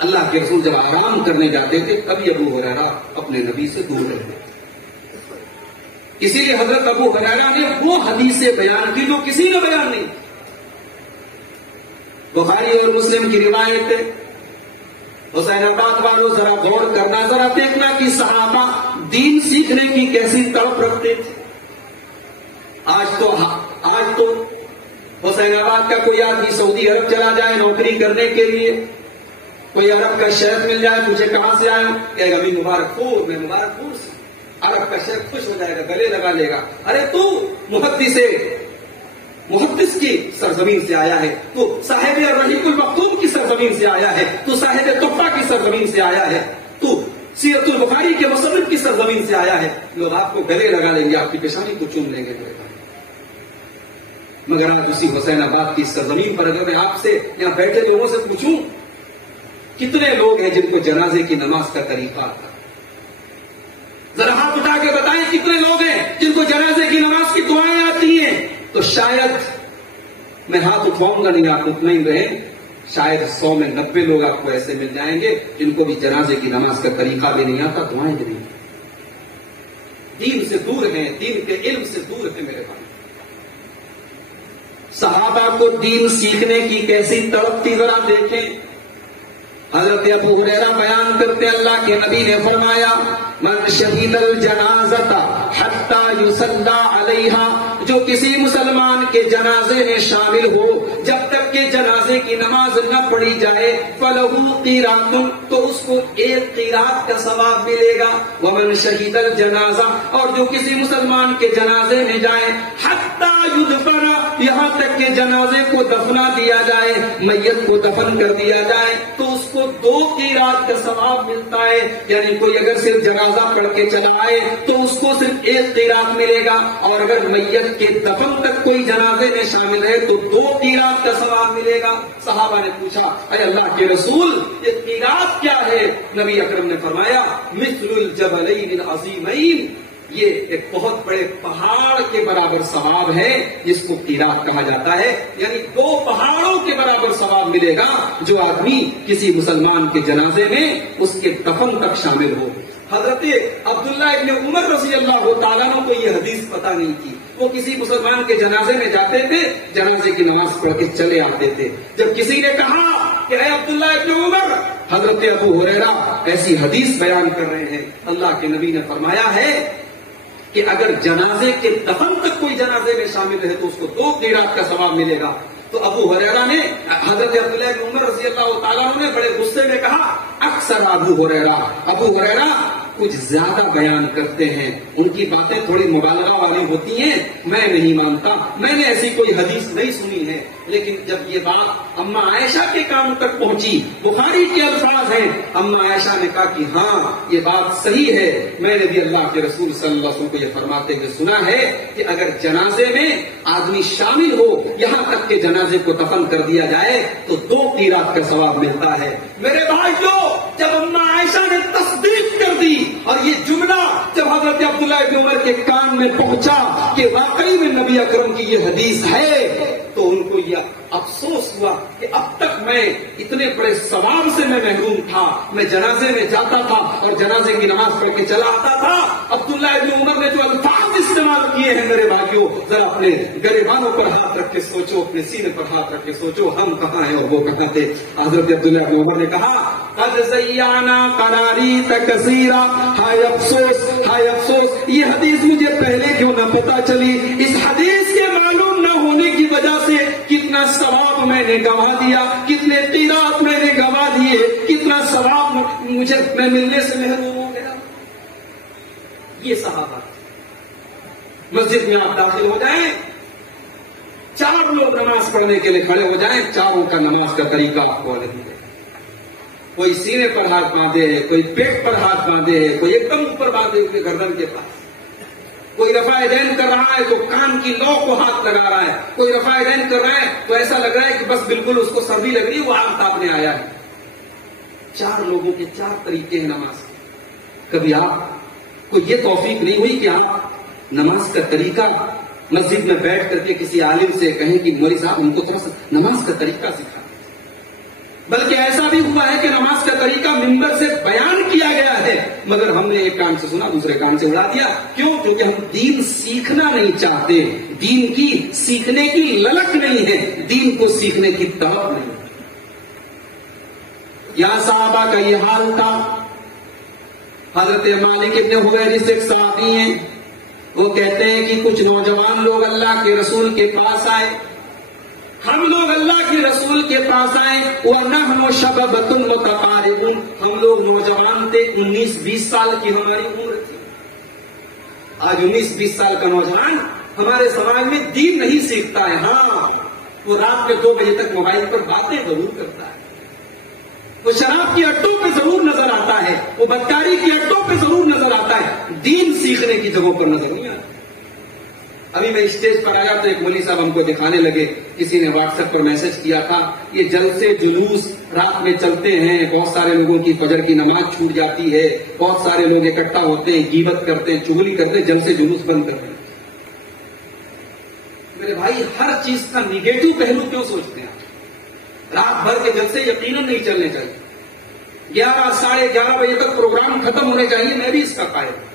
اللہ کے رسول جب آرام کرنے جاتے تھے کبھی ابو ہریرہ اپنے نبی سے دور رہتے تھے. اسی لیے حضرت ابو ہریرہ نے وہ حدیثیں بیان کی جو کسی نے بیان نہیں. بخاری اور مسلم کی روایت ہے. حسین آباد والوں ذرا غور کرنا، ذرا دیکھنا کہ صحابہ دین سیکھنے کی کیسی تڑپ رکھتے تھے. آج تو حسین آباد کا کوئی آدمی سعودی عرب چلا جائے نوکری کرنے کے لیے، کوئی عرب کا شہر مل جائے، تجھے کہاں سے آئے ہو، کہے گا میں مبارک پور سے. عرب کا شہر خوش ہو جائے گا، گلے لگا لے گا. ارے تو محدث کی سرزمین سے آیا ہے، تو صاحب الرحیق المختوم کی سرزمین سے آیا ہے، تو صاحب تحفہ کی سرزمین سے آیا ہے، تو سیرت البخاری کے مصنف کی سرزمین سے آیا ہے. لوگ آپ کو گلے لگا لیں گے، آپ کی پیشانی کو چوم لیں گے. مگر آج اسی حسین آباد کی سرزمین پر اگر میں آپ سے یہاں بیٹھے لوگوں سے پوچھوں کتنے لوگ ہیں جن کو جنازے کی نماز کا طریقہ آتا ہے، ذرا ہاتھ اٹھا کے بتائیں کتنے لوگ ہیں جن کو جنازے کی نماز کی دعائیں آتی ہیں. تو شاید میں ہاتھ اٹھاؤں گا نہیں، آپ مطمئن رہیں، شاید 100 میں 90 لوگ آپ کو ایسے مل جائیں گے جن کو بھی جنازے کی نماز کا طریقہ بھی نہیں آتا، دعائیں بھی نہیں. دین سے دور ہیں، دین کے علم سے دور ہیں. میرے بھائی، صحابہ کو دین سیکھنے کی کیسی تڑپ تھی ذرا دیکھیں. حضرت ابو ہریرہ بیان کرتے اللہ کے نبی نے فرمایا من شہید الجنازۃ حتی یصلی علیہا، جو کسی مسلمان کے جنازے میں شامل ہو جب تک کہ جنازے کی نماز نہ پڑھی جائے فلہ قیرات، تو اس کو 1 قیرات کا ثواب ملے گا. ومن شہید الجنازہ، اور جو کسی مسلمان کے جنازے میں جائے حتی یدفن، یہاں تک کہ جنازے کو دفنا دیا جائے، میت کو دفن کر دیا جائے، تو اس کو 2 قیرات کا ثواب ملتا ہے. یعنی کوئی اگر صرف جنازہ پڑھ کے چلا آئے تو اس کو صرف 1 قیرات ملے گا، اور اگر میت کے دفن تک کوئی جنازے میں شامل ہے تو 2 قیرات کا ثواب ملے گا. صحابہ نے پوچھا اے اللہ کے رسول یہ قیرات کیا ہے؟ نبی اکرم نے فرمایا مثل الجبلین العظیمین، یہ ایک بہت بڑے پہاڑ کے برابر ثواب ہے جس کو قیرات کہا جاتا ہے. یعنی 2 پہاڑوں کے برابر ثواب ملے گا جو آدمی کسی مسلمان کے جنازے میں اس کے دفن تک شامل ہو. حضرت عبداللہ ابن عمر رضی اللہ تعالیٰ عنہ کو یہ حدیث پتہ نہیں تھی. وہ کسی مسلمان کے جنازے میں جاتے تھے، جنازے کی نماز پڑھ کے چلے آتے تھے. جب کسی نے کہا کہ اے عبداللہ ابن عمر، حضرت ابو ہریرہ ایسی حدیث بیان کر رہے ہیں، اللہ کے نبی نے فرمایا ہے کہ اگر جنازے کے دفن تک کوئی جنازے میں شامل ہے تو اس کو 2 قیرات کا ثواب ملے گا. تو ابو ہریرہ نے، حضرت عبداللہ بن عمر رضی اللہ تعالیٰ عنہ نے بڑے غصے میں کہا اکثر ابو ہریرہ کچھ زیادہ بیان کرتے ہیں، ان کی باتیں تھوڑی مبالغہ والی ہوتی ہیں، میں نہیں مانتا، میں نے ایسی کوئی حدیث نہیں سنی ہے. لیکن جب یہ بات اما عائشہ کے کانوں تک پہنچی، بخاری کے الفاظ ہیں، اما عائشہ نے کہا کہ ہاں یہ بات صحیح ہے، میں نے بھی اللہ کے رسول صلی اللہ علیہ وسلم کو یہ فرماتے ہوئے سنا ہے کہ اگر جنازے میں آدمی شامل ہو یہاں تک کہ جنازے کو دفن کر دیا جائے تو 2 قیرات کا ثواب ملتا ہے. میرے بھائیو، جب اما عائشہ نے تصدیق کر دی اور یہ جملہ جب حضرت عبداللہ ابن عمر کے کان میں پہنچا کہ واقعی میں نبی اکرم کی یہ حدیث ہے، تو ان کو یہ افسوس ہوا کہ اب تک میں اتنے بڑے ثواب سے میں محروم تھا. میں جنازے میں جاتا تھا اور جنازے کی نماز پڑھ کے چلا آتا تھا. عبداللہ ابن عمر نے جو الفاظ استعمال کیے ہیں میرے بھائیوں، ذرا اپنے گریبانوں پر ہاتھ رکھ کے سوچو، اپنے سینے پر ہاتھ رکھ کے سوچو، ہم کہاں ہیں اور وہ کہاں تھے. حضرت عبداللہ ابن عمر نے کہا قد زینا قراریت کثیرا، ہائے افسوس یہ حدیث مجھے پہلے کیوں نہ پتا چلی. اس حدیث کے معلوم نہ ہونے کی وجہ سے کتنا ثواب میں نے گنوا دیا، کتنے قیرات میں نے گنوا دیے، کتنا ثواب مجھے میں ملنے سے محروم ہو گیا. یہ صحابہ، مسجد میں آپ داخل ہو جائیں، 4 لوگ نماز پڑھنے کے لیے کھڑے ہو جائیں، چاروں کا نماز کا طریقہ آپ کو الگ ہے. کوئی سینے پر ہاتھ باندھے ہے، کوئی پیٹ پر ہاتھ باندھے ہے، کوئی ایک دم اوپر باندھے ہوئے گردن کے پاس، کوئی رفع دین کر رہا ہے تو کان کی لو کو ہاتھ لگا رہا ہے، کوئی رفع دین کر رہا ہے تو ایسا لگ رہا ہے کہ بس بالکل اس کو سردی لگ رہی ہے، وہ آگ تاپنے آیا ہے. 4 لوگوں کے 4 طریقے ہیں نماز. کبھی آپ کو یہ توفیق نہیں ہوئی کہ آپ نماز کا طریقہ مسجد میں بیٹھ کر کے کسی عالم سے کہیں کہ مولوی صاحب ہم کو تھوڑا سا نماز کا طریقہ سکھا، بلکہ ایسا بھی ہوا ہے کہ نماز کا طریقہ منبر سے بیان کیا گیا ہے مگر ہم نے ایک کان سے سنا دوسرے کان سے اڑا دیا. کیوں؟ کیونکہ ہم دین سیکھنا نہیں چاہتے، دین کی سیکھنے کی للک نہیں ہے، دین کو سیکھنے کی طلب نہیں. یہاں صحابہ کا یہ حال تھا. حضرت مالک ابن حویرث ایک صحابی ہیں، وہ کہتے ہیں کہ کچھ نوجوان لوگ اللہ کے رسول کے پاس آئے. ہم لوگ اللہ کے رسول کے پاس آئے، وَنَحْنُ شَبَبَةٌ مُتَقَارِبُونَ، ہم لوگ نوجوان تھے، 19-20 سال کی ہماری عمر تھی. آج 19-20 سال کا نوجوان ہمارے سماج میں دین نہیں سیکھتا ہے. ہاں، وہ رات میں 2 بجے تک موبائل پر باتیں ضرور کرتا ہے، وہ شراب کی اڈوں پہ ضرور نظر آتا ہے، وہ بدکاری کی اڈوں پہ ضرور نظر آتا ہے، دین سیکھنے کی جگہوں پر نظر نہیں آتا. ابھی میں اسٹیج پر آیا تو ایک مولوی صاحب ہم کو دکھانے لگے، کسی نے واٹس ایپ پر میسج کیا تھا، یہ جلسے جلوس رات میں چلتے ہیں، بہت سارے لوگوں کی فجر کی نماز چھوٹ جاتی ہے، بہت سارے لوگ اکٹھا ہوتے ہیں، غیبت کرتے ہیں، چغلی کرتے ہیں، جلسے جلوس بند کرتے ہیں. میرے بھائی ہر چیز کا نگیٹو پہلو کیوں سوچتے ہیں؟ رات بھر کے جلسے یقیناً نہیں چلنے چاہیے، 11-11:30 بجے تک پروگرام ختم ہونے چاہیے، میں بھی اس کا قائل ہوں.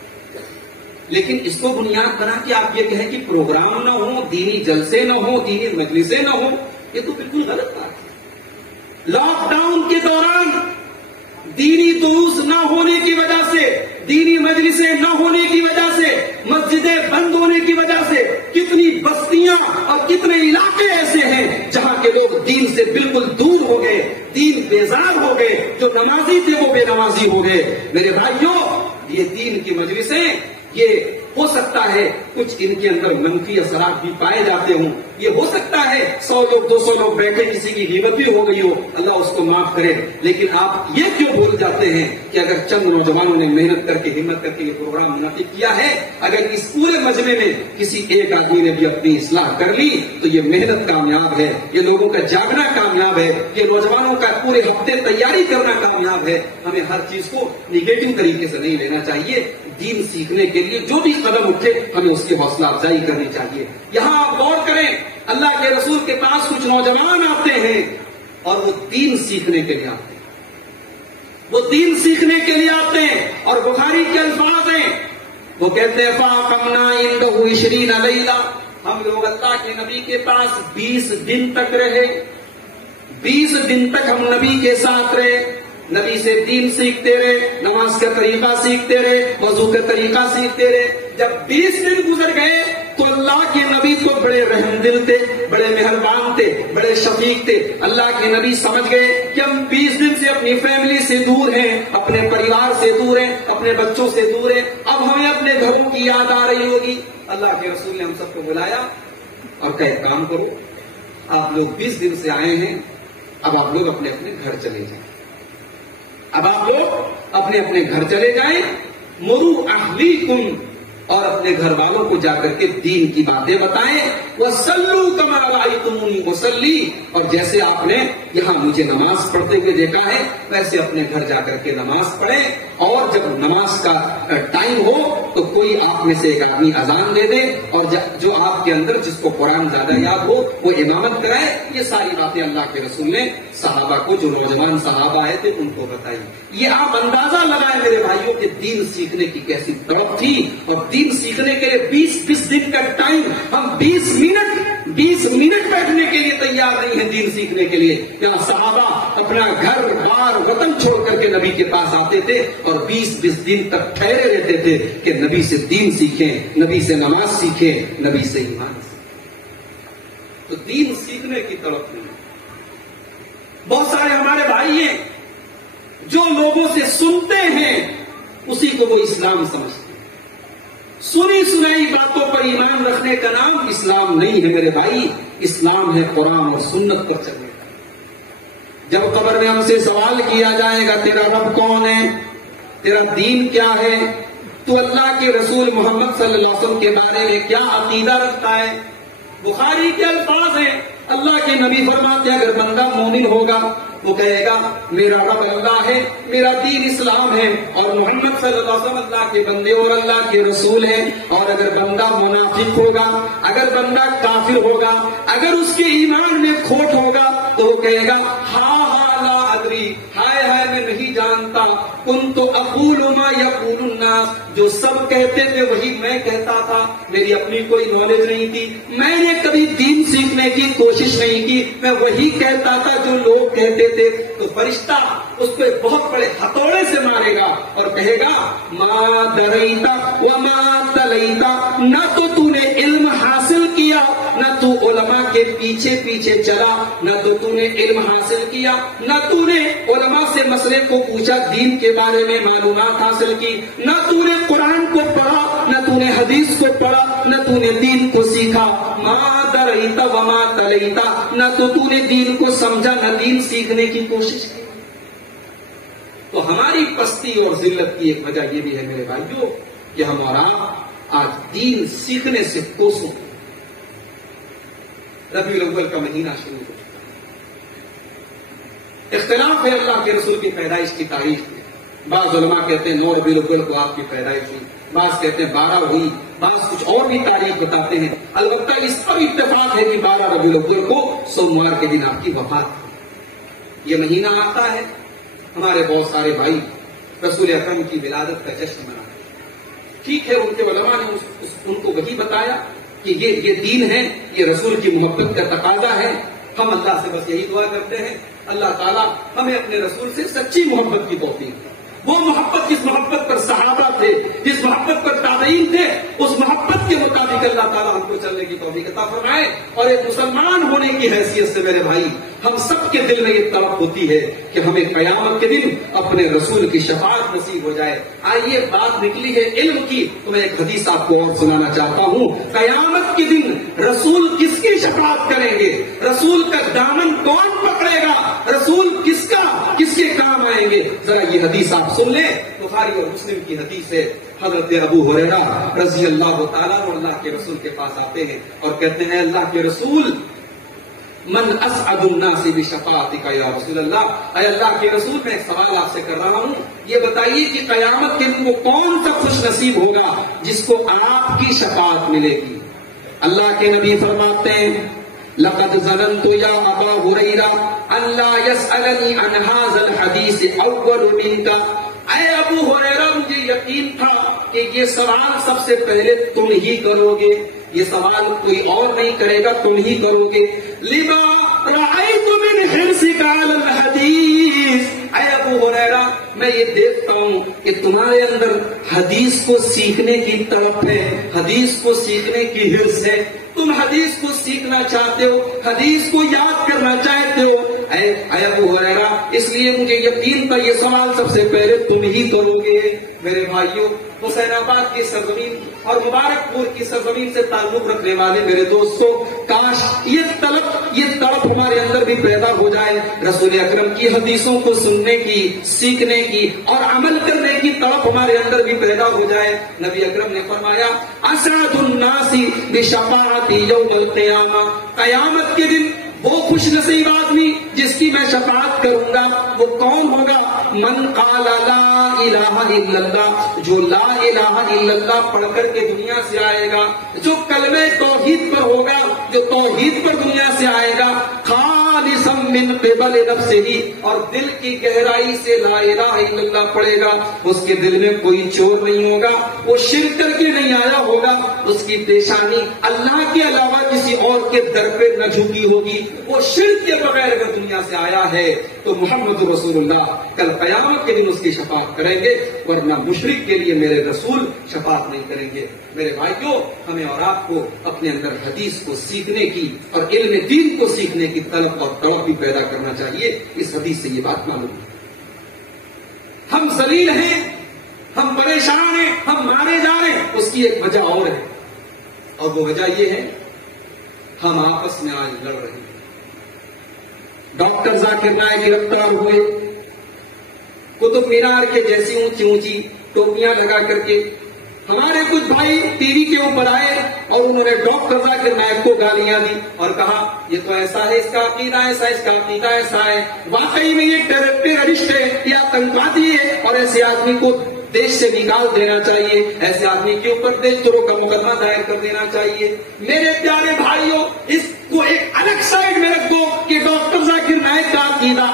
لیکن اس کو بنیاد بنا کے آپ یہ کہیں کہ پروگرام نہ ہو، دینی جلسے نہ ہو، دینی مجلسیں نہ ہو، یہ تو بالکل غلط بات ہے. لاک ڈاؤن کے دوران دینی دروس نہ ہونے کی وجہ سے، دینی مجلسیں نہ ہونے کی وجہ سے، مسجدیں بند ہونے کی وجہ سے کتنی بستیاں اور کتنے علاقے ایسے ہیں جہاں کے لوگ دین سے بالکل دور ہو گئے، دین بیزار ہو گئے، جو نمازی تھے وہ بے نمازی ہو گئے. میرے بھائیوں، یہ دین کی مجلسیں، یہ ہو سکتا ہے کچھ ان کے اندر منفی اثرات بھی پائے جاتے ہوں، یہ ہو سکتا ہے 100 لوگ 200 لوگ بیٹھے کسی کی غیبت بھی ہو گئی ہو، اللہ اس کو معاف کرے. لیکن آپ یہ کیوں بھول جاتے ہیں کہ اگر چند نوجوانوں نے محنت کر کے ہمت کر کے یہ پروگرام منعقد کیا ہے، اگر اس پورے مجمع میں کسی ایک آدمی نے بھی اپنی اصلاح کر لی تو یہ محنت کامیاب ہے، یہ لوگوں کا جاگنا کامیاب ہے، یہ نوجوانوں کا پورے ہفتے تیاری کرنا کامیاب ہے. ہمیں ہر چیز کو نگیٹو طریقے سے نہیں لینا چاہیے. دین سیکھنے کے لیے جو بھی قدم اٹھے ہمیں اس کی حوصلہ افزائی کرنی چاہیے. یہاں آپ غور کریں، اللہ کے رسول کے پاس کچھ نوجوان آتے ہیں اور وہ دین سیکھنے کے لیے آتے ہیں، وہ دین سیکھنے کے لیے آتے ہیں. اور بخاری کے الفاظ ہیں، وہ کہتے ہیں فَأَقَمْنَا عِندَهُ 20 لَيْلَةً، ہم لوگ اللہ کے نبی کے پاس 20 دن تک رہے، 20 دن تک ہم نبی کے ساتھ رہے، نبی سے دین سیکھتے رہے، نماز کا طریقہ سیکھتے رہے، وضو کا طریقہ سیکھتے رہے. جب 20 دن گزر گئے تو اللہ کے نبی تو بڑے رحم دل تھے، بڑے مہربان تھے، بڑے شفیق تھے. اللہ کے نبی سمجھ گئے کہ ہم 20 دن سے اپنی فیملی سے دور ہیں، اپنے پریوار سے دور ہیں، اپنے بچوں سے دور ہیں، اب ہمیں اپنے گھروں کی یاد آ رہی ہوگی. اللہ کے رسول نے ہم سب کو بلایا اور کہا ایک کام کرو، آپ لوگ 20 دن سے آئے ہیں، اب آپ لوگ اپنے اپنے گھر چلے جائیں. اب آپ لوگ اپنے اپنے گھر چلے جائیں، مرو اہلیکم، اور اپنے گھر والوں کو جا کر کے دین کی باتیں بتائیں. وَصَلُّوا كَمَا رَأَيْتُمُونِي أُصَلِّي، اور جیسے آپ نے یہاں مجھے نماز پڑھتے ہوئے دیکھا ہے ویسے اپنے گھر جا کر کے نماز پڑھیں. اور جب نماز کا ٹائم ہو تو کوئی آپ میں سے ایک آدمی اذان دے دے، اور جو آپ کے اندر جس کو قرآن زیادہ یاد ہو وہ امامت کرائے. یہ ساری باتیں اللہ کے رسول نے صحابہ کو، جو نوجوان صحابہ آئے تھے ان کو بتائی. یہ آپ اندازہ لگائیں میرے بھائیوں کہ دین سیکھنے کی کیسی تڑپ تھی. اور دین سیکھنے کے لیے 20 دن کا ٹائم، ہم 20 منٹ بیٹھنے کے لیے تیار نہیں ہیں دین سیکھنے کے لیے. کہ صحابہ اپنا گھر بار وطن چھوڑ کر کے نبی کے پاس آتے تھے اور 20 دن تک ٹھہرے رہتے تھے کہ نبی سے دین سیکھیں، نبی سے نماز سیکھیں، نبی سے ایمان سیکھیں. تو دین سیکھنے کی طرف نہیں. بہت سارے ہمارے بھائی ہیں جو لوگوں سے سنتے ہیں اسی کو وہ اسلام سمجھتے ہیں. سنی سنائی باتوں پر ایمان رکھنے کا نام اسلام نہیں ہے میرے بھائی. اسلام ہے قرآن اور سنت پر چلنے کا. جب قبر میں ہم سے سوال کیا جائے گا تیرا رب کون ہے، تیرا دین کیا ہے، تو اللہ کے رسول محمد صلی اللہ علیہ وسلم کے بارے میں کیا عقیدہ رکھتا ہے. بخاری کے الفاظ ہیں، اللہ کے نبی فرماتے ہیں اگر بندہ مومن ہوگا وہ کہے گا میرا رب اللہ ہے، میرا دین اسلام ہے اور محمد صلی اللہ علیہ وسلم اللہ کے بندے اور اللہ کے رسول ہیں. اور اگر بندہ منافق ہوگا، اگر بندہ کافر ہوگا، اگر اس کے ایمان میں کھوٹ ہوگا تو وہ کہے گا ہاں لا ادری، ہائے ہائے میں نہیں جانتا، کنت اقول ما یقول الناس، جو سب کہتے تھے وہی میں کہتا تھا، میری اپنی کوئی نالج نہیں تھی، میں نے کبھی دین سیکھنے کی کوشش نہیں کی، میں وہی کہتا تھا جو لوگ کہتے تھے. تو فرشتہ اس کو ایک بہت بڑے ہتھوڑے سے مارے گا اور کہے گا ما دریتا وما تلیتا، نہ تو نے علم حاصل کیا، نہ تو علماء کے پیچھے پیچھے چلا، نہ تو نے علم حاصل کیا، نہ تو نے علماء سے مسئلے کو پوچھا، دین کے بارے میں معلومات حاصل کی، نہ تو نے قرآن کو پڑھا، نہ تو نے حدیث کو پڑھا، نہ تو نے دین کو سیکھا. ما دریتا وما تلیتا، نہ تو نے دین کو سمجھا، نہ دین سیکھنے کی کوشش کی. تو ہماری پستی اور ذلت کی ایک وجہ یہ بھی ہے میرے بھائیوں کہ ہم اور آپ آج دین سیکھنے سے کوسوں. ربیع الاول کا مہینہ شروع ہو چکا ہے، اختلاف ہے اللہ کے رسول کی پیدائش کی تاریخ میں. بعض علماء کہتے ہیں 9 ربیع الاول کو آپ کی پیدائش ہوئی، بعض کہتے ہیں 12 ہوئی، بعض کچھ اور بھی تاریخ بتاتے ہیں. البتہ اس پر اتفاق ہے کہ 12 ربیع الاول کو سوموار کے دن آپ کی وفات ہے. یہ مہینہ آتا ہے، ہمارے بہت سارے بھائی رسول اکرم کی ولادت کا جشن مناتے ہیں. ٹھیک ہے، ان کے علماء نے ان کو وہی بتایا کہ یہ دین ہے، یہ رسول کی محبت کا تقاضا ہے. ہم اللہ سے بس یہی دعا کرتے ہیں اللہ تعالیٰ ہمیں اپنے رسول سے سچی محبت کی توفیق دے. وہ محبت جس محبت پر صحابہ تھے، جس محبت پر تابعین تھے، اس محبت کے مطابق اللہ تعالیٰ ہم کو چلنے کی توفیق عطا فرمائے. اور ایک مسلمان ہونے کی حیثیت سے میرے بھائی ہم سب کے دل میں یہ طلب ہوتی ہے کہ ہمیں قیامت کے دن اپنے رسول کی شفاعت نصیب ہو جائے. آئیے بات نکلی ہے علم کی تو میں ایک حدیث آپ کو اور سنانا چاہتا ہوں. قیامت کے دن رسول کس کی شفاعت کریں گے؟ رسول کا دامن کون پکڑے گا؟ رسول کس کے کام آئیں گے؟ ذرا یہ حدیث آپ سن لیں. بخاری اور مسلم کی حدیث ہے. حضرت ابو ہریرہ رضی اللہ تعالیٰ عنہ اللہ کے رسول کے پاس آتے ہیں اور کہتے ہیں اللہ کے رسول من اسعد الناس بشفاعتک یا رسول اللہ، اے اللہ کے رسول میں ایک سوال آپ سے کر رہا ہوں، یہ بتائیے کہ قیامت کے دن وہ کون سا خوش نصیب ہوگا جس کو آپ کی شفاعت ملے گی؟ اللہ کے نبی فرماتے ہیں لقد ظننت یا ابا ہریرہ ان لا يسألنی عن هذا الحدیث اول منک، اے ابو ہریرہ مجھے یقین تھا کہ یہ سوال سب سے پہلے تم ہی کرو گے، یہ سوال کوئی اور نہیں کرے گا، تم ہی کرو گے. لما رأيت من حرصك على الحديث، اے ابو ہریرہ میں یہ دیکھتا ہوں کہ تمہارے اندر حدیث کو سیکھنے کی طرف ہے، حدیث کو سیکھنے کی حرص ہے، تم حدیث کو سیکھنا چاہتے ہو، حدیث کو یاد کرنا چاہتے ہو. اے ابو ہریرہ اس لیے مجھے یقین تھا یہ سوال سب سے پہلے تم ہی کرو گے. میرے بھائیوں، حسین آباد کی سرزمین اور مبارک پور کی سرزمین سے تعلق رکھنے والے میرے دوستوں، کاش یہ طلب ہمارے اندر بھی پیدا ہو جائے، رسول اکرم کی حدیثوں کو سننے کی، سیکھنے کی اور عمل کرنے کی طلب ہمارے اندر بھی پیدا ہو جائے. نبی اکرم نے فرمایا اسعد الناس بشفاعتی یوم القیامہ، قیامت کے دن وہ خوش نصیب آدمی جس کی میں شفاعت کروں گا وہ کون ہوگا؟ من قال لا الہ الا اللہ، جو لا الہ الا اللہ پڑھ کر کے دنیا سے آئے گا، جو کلمہ توحید پر ہوگا، جو توحید پر دنیا سے آئے گا، خالصا من قبل نفسہ، اور دل کی گہرائی سے لا الہ الا اللہ پڑھے گا. اس کے دل میں کوئی چور نہیں ہوگا، وہ شرک کر کے نہیں آیا ہوگا، اس کی پیشانی اللہ کے علاوہ کسی اور کے در پہ نہ جھکی ہوگی، وہ شرک کے بغیر اگر دنیا سے آیا ہے تو محمد رسول اللہ کل قیامت کے دن اس کی شفاعت کریں گے، ورنہ مشرک کے لیے میرے رسول شفاعت نہیں کریں گے. میرے بھائیوں، ہمیں اور آپ کو اپنے اندر حدیث کو سیکھنے کی اور علم دین کو سیکھنے کی طلب اور توقع بھی پیدا کرنا چاہیے. اس حدیث سے یہ بات معلوم ہے. ہم ذلیل ہیں، ہم پریشان ہیں، ہم مارے جا رہے ہیں، اس کی ایک وجہ اور ہے، اور وہ وجہ یہ ہے ہم آپس میں آج لڑ رہے ہیں. ڈاکٹر ذاکر نائک گرفتار ہوئے، قطب مینار کے جیسی اونچی اونچی ٹوپیاں لگا کر کے. ہمارے کچھ بھائی ٹی وی کے اوپر آئے اور انہوں نے ڈاکٹر ذاکر نائک کو گالیاں دی اور کہا یہ تو ایسا ہے، اس کا عقیدہ ایسا، اس کا عقیدہ ایسا ہے، واقعی میں یہ ٹیررسٹ ہے یا آتنکوادی ہے اور ایسے آدمی کو دیش سے نکال دینا چاہیے، ایسے آدمی کے اوپر دیش دروہ کا مقدمہ دائر کر دینا چاہیے۔ میرے پیارے بھائیوں، اس کو ایک الگ سائڈ میں رکھ دو کہ ڈاکٹر ذاکر نائک کا عقیدہ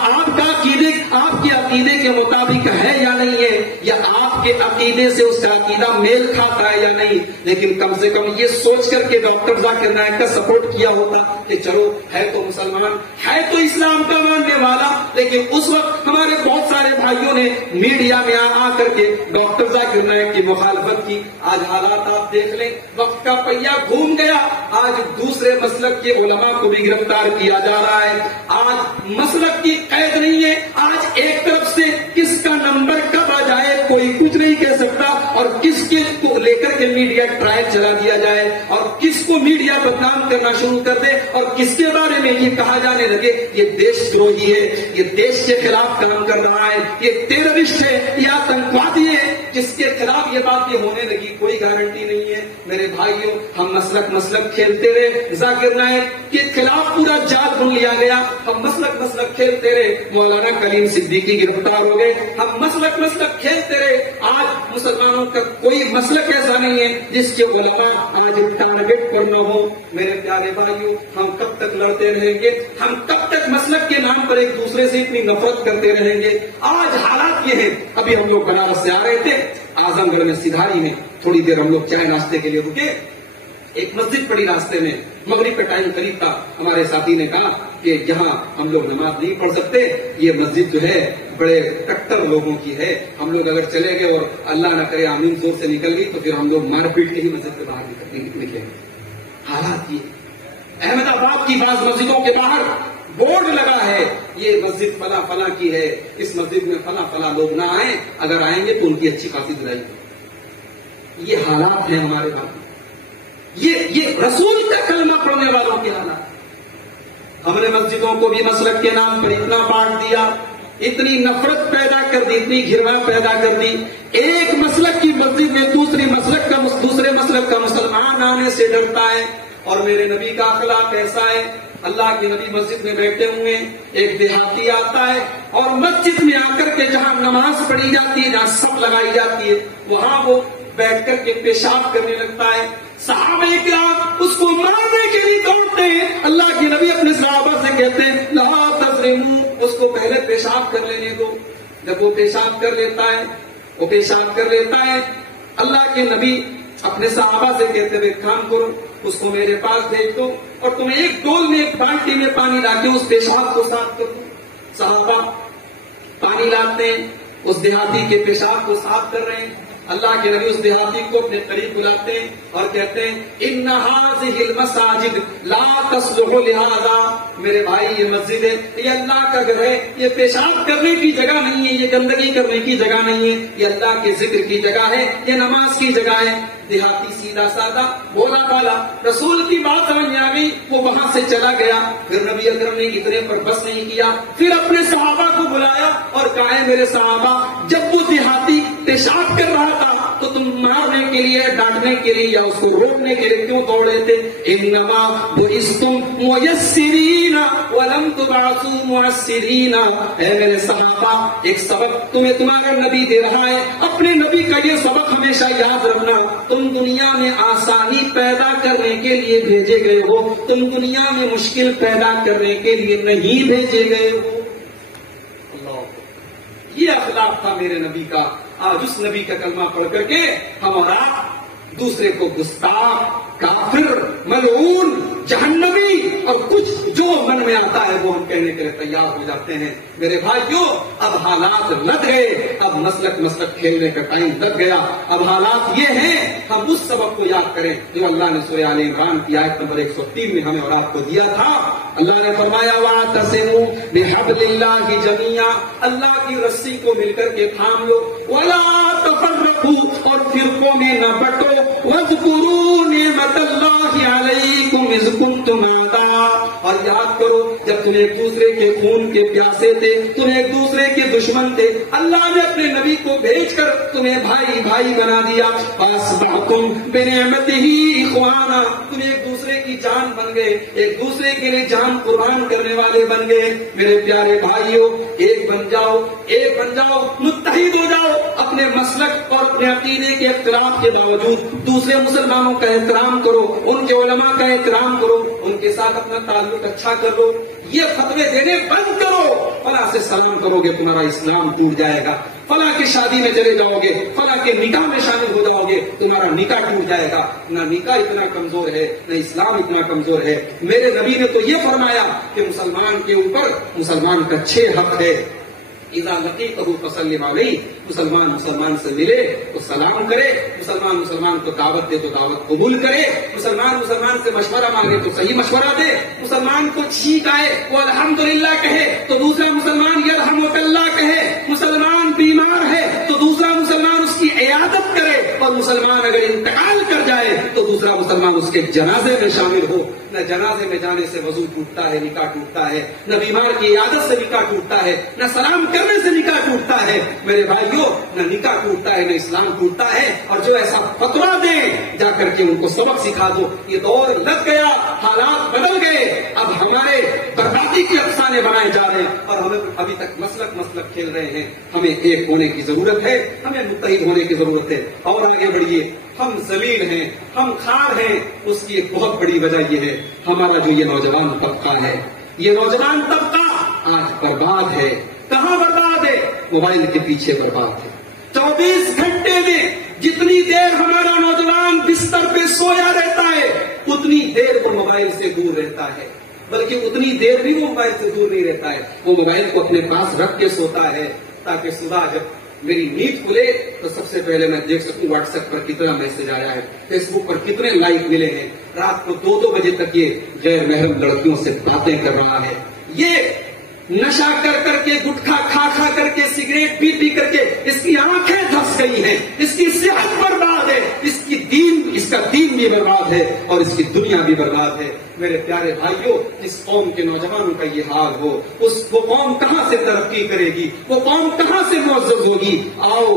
آپ کے عقیدے کے مطابق ہے یا نہیں ہے، یا آپ کے عقیدے سے اس کا عقیدہ میل کھاتا ہے یا نہیں، لیکن کم سے کم یہ سوچ کر کے ڈاکٹر ذاکر نائک کا سپورٹ کیا ہوتا کہ چلو ہے تو مسلمان، ہے تو اسلام کا ماننے والا۔ لیکن اس وقت ہمارے بہت سارے بھائیوں نے میڈیا میں آ کر کے ڈاکٹر ذاکر نائک کی مخالفت کی۔ آج حالات آپ دیکھ لیں، وقت کا پہیہ گھوم گیا، آج دوسرے مسلک کے علماء کو بھی گرفتار کیا جا رہا ہے، آج مسلک کی قید نہیں ہے، آج ایک طرف سے کس کا نمبر کب آ جائے کوئی کچھ نہیں کہہ سکتا، اور کس کے کو لے کر کے میڈیا ٹرائل چلا دیا جائے اور کس کو میڈیا بدنام کرنا شروع کر دے اور کس کے بارے میں یہ کہا جانے لگے یہ دیش دروہی ہے، یہ دیش کے خلاف کام کر رہا ہے، یہ ٹیررسٹ ہے یا آتنکوادی ہے، جس کے خلاف یہ بات یہ ہونے لگی کوئی گارنٹی نہیں ہے۔ میرے بھائیوں، ہم مسلک کھیلتے رہے، ذاکر نائک کے خلاف پورا جال بن لیا گیا، ہم مسلک کھیلتے رہے، مولانا کلیم صدیقی گرفتار ہو گئے، ہم مسلک کھیلتے رہے۔ آج مسلمانوں کا کوئی مسلک ایسا نہیں ہے جس کے علماء آج ٹارگٹ پر نہ ہو۔ میرے پیارے بھائیوں، ہم کب تک لڑتے رہیں گے؟ ہم کب تک مسلک کے نام پر ایک دوسرے سے اتنی نفرت کرتے رہیں گے؟ آج حالات یہ ہیں، ابھی ہم لوگ بنارس سے آ رہے تھے، اعظم گڑھ میں سدھاری میں تھوڑی دیر ہم لوگ چائے ناشتے کے لیے رکے، ایک مسجد پڑی راستے میں، مغرب کا ٹائم قریب تھا، ہمارے ساتھی نے کہا کہ یہاں ہم لوگ نماز نہیں پڑھ سکتے، یہ مسجد جو ہے بڑے کٹر لوگوں کی ہے، ہم لوگ اگر چلے گئے اور اللہ نہ کرے آمین زور سے نکل گئی تو پھر ہم لوگ مار پیٹ کے ہی مسجد سے باہر نکلیں۔ حالات یہ، احمد آباد کی بعض مسجدوں کے باہر بورڈ لگا ہے یہ مسجد فلاں فلاں کی ہے، اس مسجد میں فلاں فلاں لوگ نہ آئیں، اگر آئیں گے تو ان کی اچھی خاصی دلائی۔ یہ حالات ہیں ہمارے پاس، یہ رسول کا کلمہ پڑھنے والوں کے حالات۔ ہم نے مسجدوں کو بھی مسلک کے نام پر اتنا بانٹ دیا، اتنی نفرت پیدا کر دی، اتنی گھرنا پیدا کر دی، ایک مسلک کی مسجد میں دوسرے مسلک کا مسلمان آنے سے ڈرتا ہے۔ اور میرے نبی کا اخلاق ایسا ہے، اللہ کے نبی مسجد میں بیٹھے ہوئے، ایک دیہاتی آتا ہے اور مسجد میں آ کر کے جہاں نماز پڑھی جاتی ہے، جہاں صف لگائی جاتی ہے، وہاں وہ بیٹھ کر کے پیشاب کرنے لگتا ہے۔ صحابہ کرام اس کو مارنے کے لیے دوڑتے ہیں، اللہ کے نبی اپنے صحابہ سے کہتے ہیں لا تظلموا، اس کو پہلے پیشاب کر لینے دو۔ جب وہ پیشاب کر لیتا ہے، اللہ کے نبی اپنے صحابہ سے کہتے ہوئے کام کرو، اس کو میرے پاس بھیج دو اور تمہیں ایک ڈول میں ایک بالٹی میں پانی لا کے اس پیشاب کو صاف کر دو۔ صحابہ پانی لاتے ہیں، اس دیہاتی کے پیشاب کو صاف کر رہے ہیں، اللہ کے نبی اس دیہاتی کو اپنے قریب بلاتے ہیں اور کہتے ہیں ان هذه المساجد لا تصلح لهذا، میرے بھائی یہ مسجد ہے، یہ اللہ کا گھر ہے، یہ پیشاب کرنے کی جگہ نہیں ہے، یہ گندگی کرنے کی جگہ نہیں ہے، یہ اللہ کے ذکر کی جگہ ہے، یہ نماز کی جگہ ہے۔ دیہاتی سیدھا سادہ بولا بالا، رسول کی بات سمجھ میں آ گئی، وہ وہاں سے چلا گیا۔ پھر نبی اکرم نے اتنے پر بس نہیں کیا، پھر اپنے صحابہ کو بلایا اور کہا ہے میرے صحابہ، جب وہ دیہاتی پیشاب کر رہا تھا تو تم مارنے کے لیے، ڈانٹنے کے لیے یا اس کو روکنے کے لیے کیوں دوڑے تھے؟ انما بعثتم میسرین ولم تبعثوا معسرین، اے میرے صحابہ ایک سبق تمہیں تمہارا نبی دے رہا ہے، اپنے نبی کا یہ سبق ہمیشہ یاد رکھنا، تم دنیا میں آسانی پیدا کرنے کے لیے بھیجے گئے ہو، تم دنیا میں مشکل پیدا کرنے کے لیے نہیں بھیجے گئے ہو۔ یہ اخلاق تھا میرے نبی کا۔ آج اس نبی کا کلمہ پڑھ کر کے ہمارا دوسرے کو گستاخ، کافر، ملعون، جہنمی اور کچھ جو من میں آتا ہے وہ ہم کہنے کے لیے تیار ہو جاتے ہیں۔ میرے بھائیوں، اب حالات لگ گئے، اب مسلک کھیلنے کا ٹائم لگ گیا۔ اب حالات یہ ہیں، ہم اس سبق کو یاد کریں جو اللہ نے سورہ آل عمران کی آیت نمبر 103 میں ہمیں اور آپ کو دیا تھا۔ اللہ نے فرمایا وَاعْتَصِمُوا بِحَبْلِ اللَّهِ جَمِيعًا، اللہ کی رسی کو مل کر کے تھام لو، وَلَا تَفَرَّقُوا، اور فرقوں میں نہ بٹو، وَاذْكُرُوا نِعْمَتَ اللَّهِ عَلَيْكُمْ إِذْ كُنتُمْ أَعْدَاءً اور یاد کرو جب تم ایک دوسرے کے خون کے پیاسے تھے، تم ایک دوسرے کے دشمن تھے، اللہ نے اپنے نبی کو بھیج کر تمہیں بھائی بھائی بنا دیا. فاصبحتم بنعمتہ اخوانا، تم ایک دوسرے کی جان بن گئے، ایک دوسرے کے لیے جان قربان کرنے والے بن گئے. میرے پیارے بھائیوں، ایک بن جاؤ، ایک بن جاؤ، متحد ہو جاؤ. اپنے مسلک اور اپنے عقیدے کے اختلاف کے باوجود دوسرے مسلمانوں کا احترام کرو، ان کے علماء کا احترام کرو، ان کے ساتھ اپنا تعلق اچھا کر لو. یہ فتوے دینے بند کرو. فلاں سے سلام کرو گے تمہارا اسلام ٹوٹ جائے گا، فلاں کی شادی میں چلے جاؤ گے، فلاں کے نکاح میں شامل ہو جاؤ گے، تمہارا نکاح ٹوٹ جائے گا. نہ نکاح اتنا کمزور ہے، نہ اسلام اتنا کمزور ہے. میرے نبی نے تو یہ فرمایا کہ مسلمان کے اوپر مسلمان کا 6 حق ہے. اذا لقیتہ فسلم علیہ، مسلمان سے ملے تو سلام کرے، مسلمان کو دعوت دے تو دعوت قبول کرے، مسلمان سے مشورہ مانگے تو صحیح مشورہ دے، مسلمان کو چھینک آئے وہ الحمدللہ کہے تو دوسرا مسلمان یرحمک اللہ کہے، مسلمان بیمار ہے تو دوسرا مسلمان اس کی عیادت کرے، اور مسلمان اگر انتقال کر جائے تو دوسرا مسلمان اس کے جنازے میں شامل ہو. نہ جنازے میں جانے سے وضو ٹوٹتا ہے، نکاح ٹوٹتا ہے، نہ بیمار کی عیادت سے نکاح ٹوٹتا ہے، نہ سلام کرنے سے نکاح ٹوٹتا ہے. میرے بھائیوں، نہ نکاح ٹوٹتا ہے، نہ اسلام ٹوٹتا ہے. اور جو ایسا فتویٰ دیں، جا کر کے ان کو سبق سکھا دو. یہ دور لگ گیا، حالات بدل گئے، اب ہمارے بربادی کے افسانے بنائے جا رہے ہیں اور ہم ابھی تک مسلک کھیل رہے ہیں. ہمیں ایک ہونے کی ضرورت ہے، ہمیں متحد ہونے کی ضرورت ہے. اور آگے بڑھیے. ہم ذلیل ہیں، ہم خار ہیں. اس کی ایک بہت بڑی وجہ یہ ہے، ہمارا جو یہ نوجوان طبقہ ہے، یہ نوجوان طبقہ آج برباد ہے. کہاں برباد ہے؟ موبائل کے پیچھے برباد ہے. 24 گھنٹے میں جتنی دیر ہمارا نوجوان بستر پہ سویا رہتا ہے، اتنی دیر وہ موبائل سے دور رہتا ہے. بلکہ اتنی دیر بھی وہ موبائل سے دور نہیں رہتا ہے، وہ موبائل کو اپنے پاس رکھ کے سوتا ہے تاکہ صبح جب میری نیند کھلے تو سب سے پہلے میں دیکھ سکوں واٹس ایپ پر کتنا میسج آیا ہے، فیس بک پر کتنے لائک ملے ہیں. رات کو 2-2 بجے تک یہ غیر محرم لڑکیوں سے باتیں کر رہا ہے. یہ نشہ کر کے، گٹکھا کھا کر کے، سگریٹ پی کر کے اس کی آنکھیں دھس گئی ہیں، اس کی صحت برباد ہے، اس کا دین بھی برباد ہے اور اس کی دنیا بھی برباد ہے. میرے پیارے بھائیوں، جس قوم کے نوجوانوں کا یہ حال ہو، وہ قوم کہاں سے ترقی کرے گی؟ وہ قوم کہاں سے معزز ہوگی؟ آؤ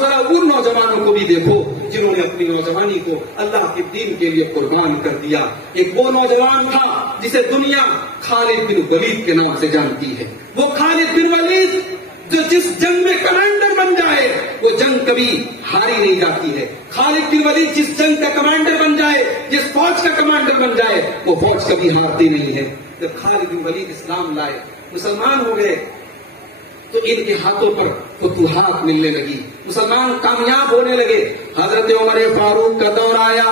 ذرا ان نوجوانوں کو بھی دیکھو جنہوں نے اپنی نوجوانی کو اللہ کے دین کے لیے قربان کر دیا. ایک وہ نوجوان تھا جسے دنیا خالد بن ولید کے نام سے جانتی ہے. وہ خالد بن ولید جو جس جنگ میں کمانڈر بن جائے وہ جنگ کبھی ہاری نہیں جاتی ہے. خالد بن ولید جس جنگ کا کمانڈر بن جائے، جس فوج کا کمانڈر بن جائے، وہ فوج کبھی ہارتی نہیں ہے. جب خالد بن ولید اسلام لائے، مسلمان ہو گئے، تو ان کے ہاتھوں پر فتوحات ملنے لگی، مسلمان کامیاب ہونے لگے. حضرت عمر فاروق کا دور آیا.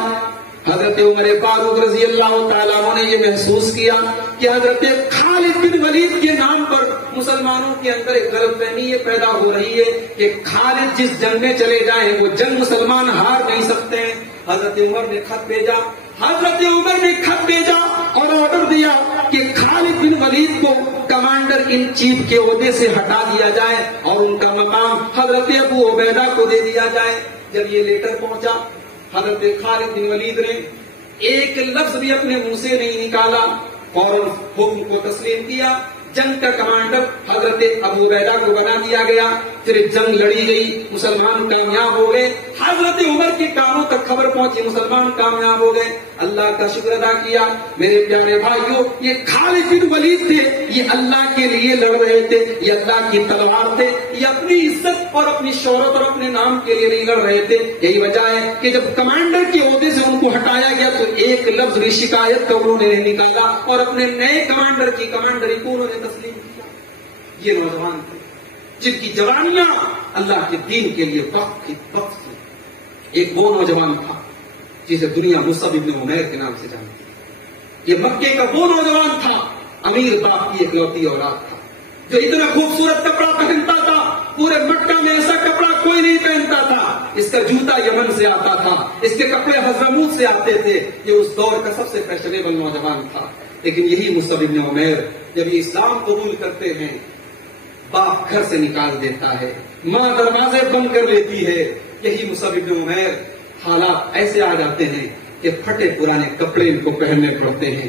حضرت عمر فاروق رضی اللہ تعالیٰ عنہ نے یہ محسوس کیا کہ حضرت خالد بن ولید کے نام پر مسلمانوں کے اندر ایک غلط فہمی یہ پیدا ہو رہی ہے کہ خالد جس جنگ میں چلے جائیں وہ جنگ مسلمان ہار نہیں سکتے ہیں. حضرت عمر نے خط بھیجا اور آرڈر دیا کہ خالد بن ولید کو کمانڈر ان چیف کے عہدے سے ہٹا دیا جائے اور ان کا مقام حضرت ابو عبیدہ کو دے دیا جائے. جب یہ لیٹر پہنچا، حضرت خالد بن ولید نے ایک لفظ بھی اپنے منہ سے نہیں نکالا، فوراً حکم کو تسلیم کیا. جنگ کا کمانڈر حضرت ابو عبیدہ کو بنا دیا گیا. پھر جنگ لڑی گئی، مسلمان کامیاب ہو گئے. حضرت عمر کے کانوں تک خبر پہنچی، مسلمان کامیاب ہو گئے. اللہ کا شکر ادا کیا. میرے پیارے بھائیوں، یہ خالد بن ولید تھے، یہ اللہ کے لیے لڑ رہے تھے، یہ اللہ کی تلوار تھے، یہ اپنی عزت اور اپنی شہرت اور اپنے نام کے لیے نہیں لڑ رہے تھے. یہی وجہ ہے کہ جب کمانڈر کے عہدے سے ان کو ہٹایا گیا تو ایک لفظ بھی شکایت کا انہوں نے نہیں نکالا اور اپنے نئے کمانڈر کی کمانڈری کو انہوں نے تسلیم کیا. یہ نوجوان تھے جن کی جوانیاں اللہ کے دین کے لیے وقت تھی. ایک وہ نوجوان تھا جسے دنیا مصعب ابن عمیر کے نام سے جانتی ہے. یہ مکے کا وہ نوجوان تھا، امیر باپ کی اکلوتی اولاد تھا، جو اتنا خوبصورت کپڑا پہنتا تھا، پورے مکہ میں ایسا کپڑا کوئی نہیں پہنتا تھا. اس کا جوتا یمن سے آتا تھا، اس کے کپڑے حضرموت سے آتے تھے. یہ اس دور کا سب سے فیشنیبل نوجوان تھا. لیکن یہی مصعب ابن عمیر جب یہ اسلام قبول کرتے ہیں، باپ گھر سے نکال دیتا ہے، ماں دروازے بند کر لیتی ہے. یہی مصعب ابن عمیر حالات ایسے آ جاتے ہیں کہ پھٹے پرانے کپڑے ان کو پہننے پڑتے ہیں،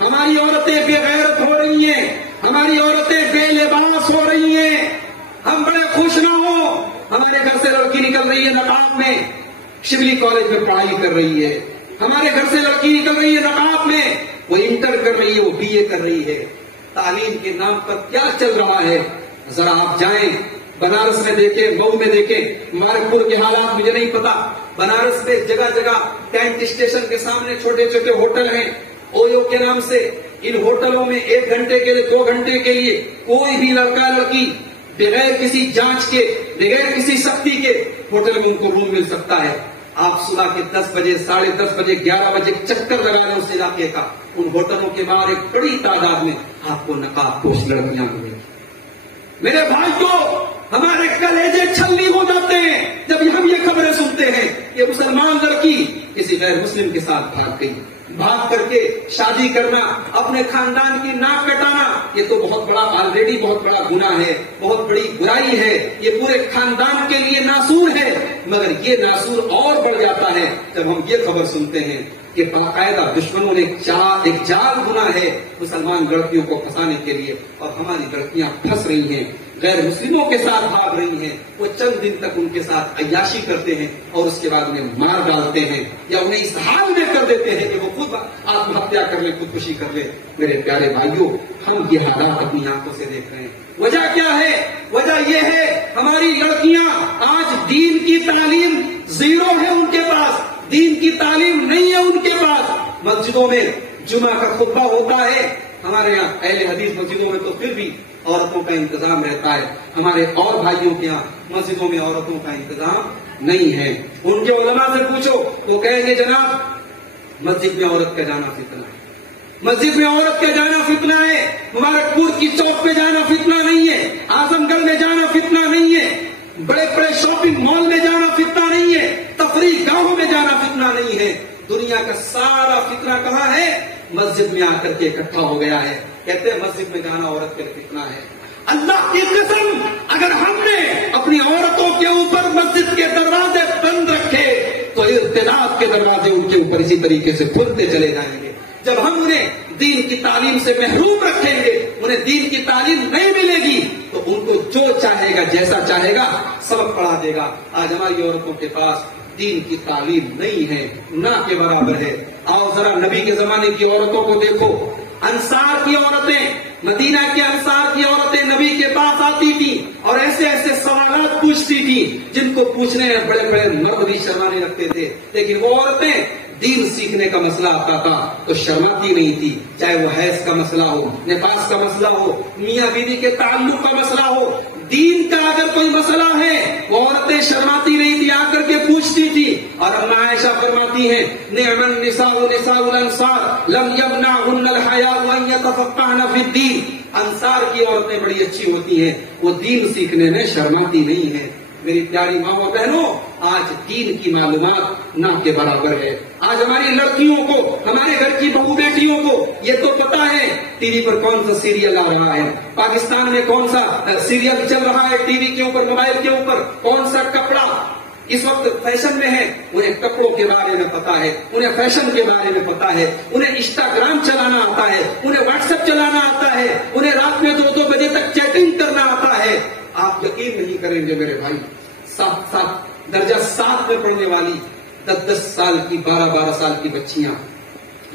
ہماری عورتیں بے غیرت ہو رہی ہیں، ہماری عورتیں بے لباس ہو رہی ہیں. ہم بڑے خوش نہ ہوں. ہمارے گھر سے لڑکی نکل رہی ہے نقاب میں، شبلی کالج میں پڑھائی کر رہی ہے. ہمارے گھر سے لڑکی نکل رہی ہے نقاب میں، وہ انٹر کر رہی ہے، وہ BA کر رہی ہے. تعلیم کے نام پر کیا چل رہا ہے؟ ذرا آپ جائیں بنارس میں دیکھیں، مئو میں دیکھیں. مبارکپور کے حالات مجھے نہیں پتا. بنارس میں جگہ جگہ ٹینٹ اسٹیشن کے سامنے چھوٹے چھوٹے ہوٹل ہیں اویو کے نام سے. ان ہوٹلوں میں 1 گھنٹے کے لیے 2 گھنٹے کے لیے کوئی بھی لڑکا لڑکی بغیر کسی جانچ کے، بغیر کسی سختی کے ہوٹل میں ان کو روم مل سکتا ہے. آپ صبح کے 10 بجے، 10:30 بجے، 11 بجے چکر لگا رہے ہیں اس علاقے کا. ان ہوٹلوں کے باہر ایک بڑی تعداد میں آپ کو نقاب پوش لڑکیاں ملیں. میرے بھائی کو ہمارے کلیجے چھلنی ہو جاتے ہیں جب ہم یہ خبریں سنتے ہیں کہ مسلمان لڑکی کسی غیر مسلم کے ساتھ بھاگ گئی. بھاگ کر کے شادی کرنا، اپنے خاندان کی ناک کٹانا، یہ تو بہت بڑا آلریڈی بہت بڑا گناہ ہے، بہت بڑی برائی ہے. یہ پورے خاندان کے لیے ناسور ہے. مگر یہ ناسور اور بڑھ جاتا ہے جب ہم یہ خبر سنتے ہیں کہ باقاعدہ دشمنوں نے ایک جال بنا ہے مسلمان لڑکیوں کو پھنسانے کے لیے، اور ہماری لڑکیاں پھنس رہی ہیں، غیر مسلموں کے ساتھ بھاگ رہی ہیں. وہ چند دن تک ان کے ساتھ عیاشی کرتے ہیں اور اس کے بعد انہیں مار ڈالتے ہیں یا انہیں اس حال میں کر دیتے ہیں کہ وہ خود آتم ہتیا کر لیں، خودکشی کر لیں. میرے پیارے بھائیوں، ہم یہ حالات اپنی آنکھوں سے دیکھ رہے ہیں. وجہ کیا ہے؟ وجہ یہ ہے ہماری لڑکیاں آج دین کی تعلیم زیرو ہے ان کے پاس، دین کی تعلیم نہیں ہے ان کے پاس. مسجدوں میں جمعہ کا خطبہ ہوتا ہے، ہمارے یہاں اہل حدیث مسجدوں میں تو پھر بھی عورتوں کا انتظام رہتا ہے. ہمارے اور بھائیوں کے یہاں مسجدوں میں عورتوں کا انتظام نہیں ہے. ان کے علماء سے پوچھو تو کہیں گے جناب مسجد میں عورت کا جانا فتنہ ہے، مسجد میں عورت کا جانا فتنہ ہے. مبارکپور کی چوک پہ جانا فتنہ نہیں ہے، اعظم گڑھ میں جانا فتنہ نہیں ہے، بڑے بڑے شاپنگ مال میں جانا فتنہ نہیں ہے، تفریح گاہوں میں جانا فتنہ نہیں ہے. دنیا کا سارا فتنہ کہاں ہے؟ مسجد میں آ کر کے اکٹھا ہو گیا ہے. کہتے ہیں مسجد میں جانا عورت کا فتنہ ہے. اللہ کی قسم، اگر ہم نے اپنی عورتوں کے اوپر مسجد کے دروازے بند رکھے تو ارتداد کے دروازے ان کے اوپر اسی طریقے سے کھلتے چلے جائیں گے. جب ہم انہیں دین کی تعلیم سے محروم رکھیں گے، انہیں دین کی تعلیم نہیں ملے گی تو ان کو جو چاہے گا، جیسا چاہے گا سبق پڑھا دے گا. آج ہماری عورتوں کے پاس دین کی تعلیم نہیں ہے، نہ کے برابر ہے. آؤ ذرا نبی کے زمانے کی عورتوں کو دیکھو. انصار کی عورتیں، مدینہ کے انصار کی عورتیں نبی کے پاس آتی تھی اور ایسے ایسے سوالات پوچھتی تھی جن کو پوچھنے میں بڑے بڑے مرد بھی شرمانے لگتے تھے. لیکن وہ عورتیں دین سیکھنے کا مسئلہ آتا تھا تو شرماتی نہیں تھی. چاہے وہ حیض کا مسئلہ ہو، نفاس کا مسئلہ ہو، میاں بیوی کے تعلق کا مسئلہ ہو، دین کا اگر کوئی مسئلہ ہے وہ عورتیں شرماتی نہیں تھی، آ کر کے پوچھتی تھی. اور اما عائشہ فرماتی ہیں نعم النساء نساء الانصار لم يمنعهن الحیاء ان يتفقهن في الدین. انصار کی عورتیں بڑی اچھی ہوتی ہیں، وہ دین سیکھنے میں شرماتی نہیں ہیں. میری پیاری ماں و بہنوں، آج دین کی معلومات نہ کے برابر ہے. آج ہماری لڑکیوں کو، ہمارے گھر کی بہو بیٹیوں کو یہ تو پتا ہے ٹی وی پر کون سا سیریل آ رہا ہے، پاکستان میں کون سا سیریل چل رہا ہے ٹی وی کے اوپر، موبائل کے اوپر، کون سا کپڑا اس وقت فیشن میں ہے. انہیں کپڑوں کے بارے میں پتا ہے، انہیں فیشن کے بارے میں پتا ہے، انہیں انسٹاگرام چلانا آتا ہے، انہیں واٹس ایپ چلانا آتا ہے، انہیں رات میں 2-2 بجے تک چیٹنگ کرنا آتا ہے. آپ یقین نہیں کریں گے میرے بھائی، 7 درجہ 7 میں پڑھنے والی 10 سال کی، 12 سال کی بچیاں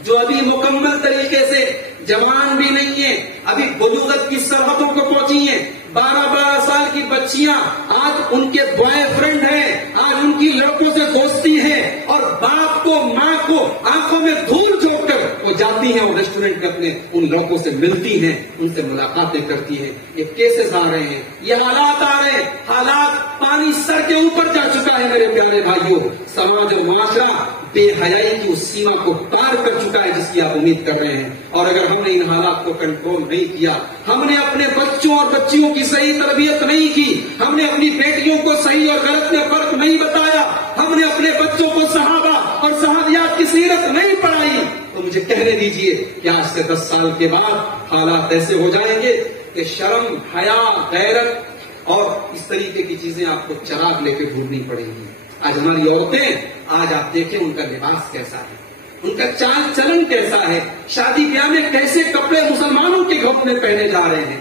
جو ابھی مکمل طریقے سے جوان بھی نہیں ہیں، ابھی بلوغت کی سرحدوں کو پہنچی ہیں، 12 سال کی بچیاں آج ان کے بوائے فرینڈ ہیں، آج ان کی لڑکوں سے دوستی ہے اور باپ کو، ماں کو آنکھوں میں دھول جھونک کر وہ جاتی ہیں اور ریسٹورینٹ میں اپنے ان لڑکوں سے ملتی ہیں، ان سے ملاقاتیں کرتی ہیں. یہ کیسز آ رہے ہیں، یہ حالات آ رہے ہیں. حالات پانی سر کے اوپر جا چکا ہے میرے پیارے بھائیوں. سماج اور معاشرہ بے حیائی کی اس سیما کو پار کر چکا ہے جس کی آپ امید کر رہے ہیں. اور اگر ہم نے ان حالات کو کنٹرول نہیں کیا، ہم نے اپنے بچوں اور بچیوں کی صحیح تربیت نہیں کی، ہم نے اپنی بیٹیوں کو صحیح اور غلط میں فرق نہیں بتایا، ہم نے اپنے بچوں کو صحابہ اور صحابیات کی سیرت نہیں پڑھائی، تو مجھے کہنے دیجئے کہ آج سے 10 سال کے بعد حالات ایسے ہو جائیں گے کہ شرم، حیا، غیرت اور اس طریقے کی چیزیں آپ کو چراغ لے کے ڈھونڈنی پڑیں گی. آج ہماری عورتیں، آج آپ دیکھیں ان کا لباس کیسا ہے. ان کا چال چلن کیسا ہے، شادی بیاہ میں کیسے کپڑے مسلمانوں کے گھروں میں پہنے جا رہے ہیں.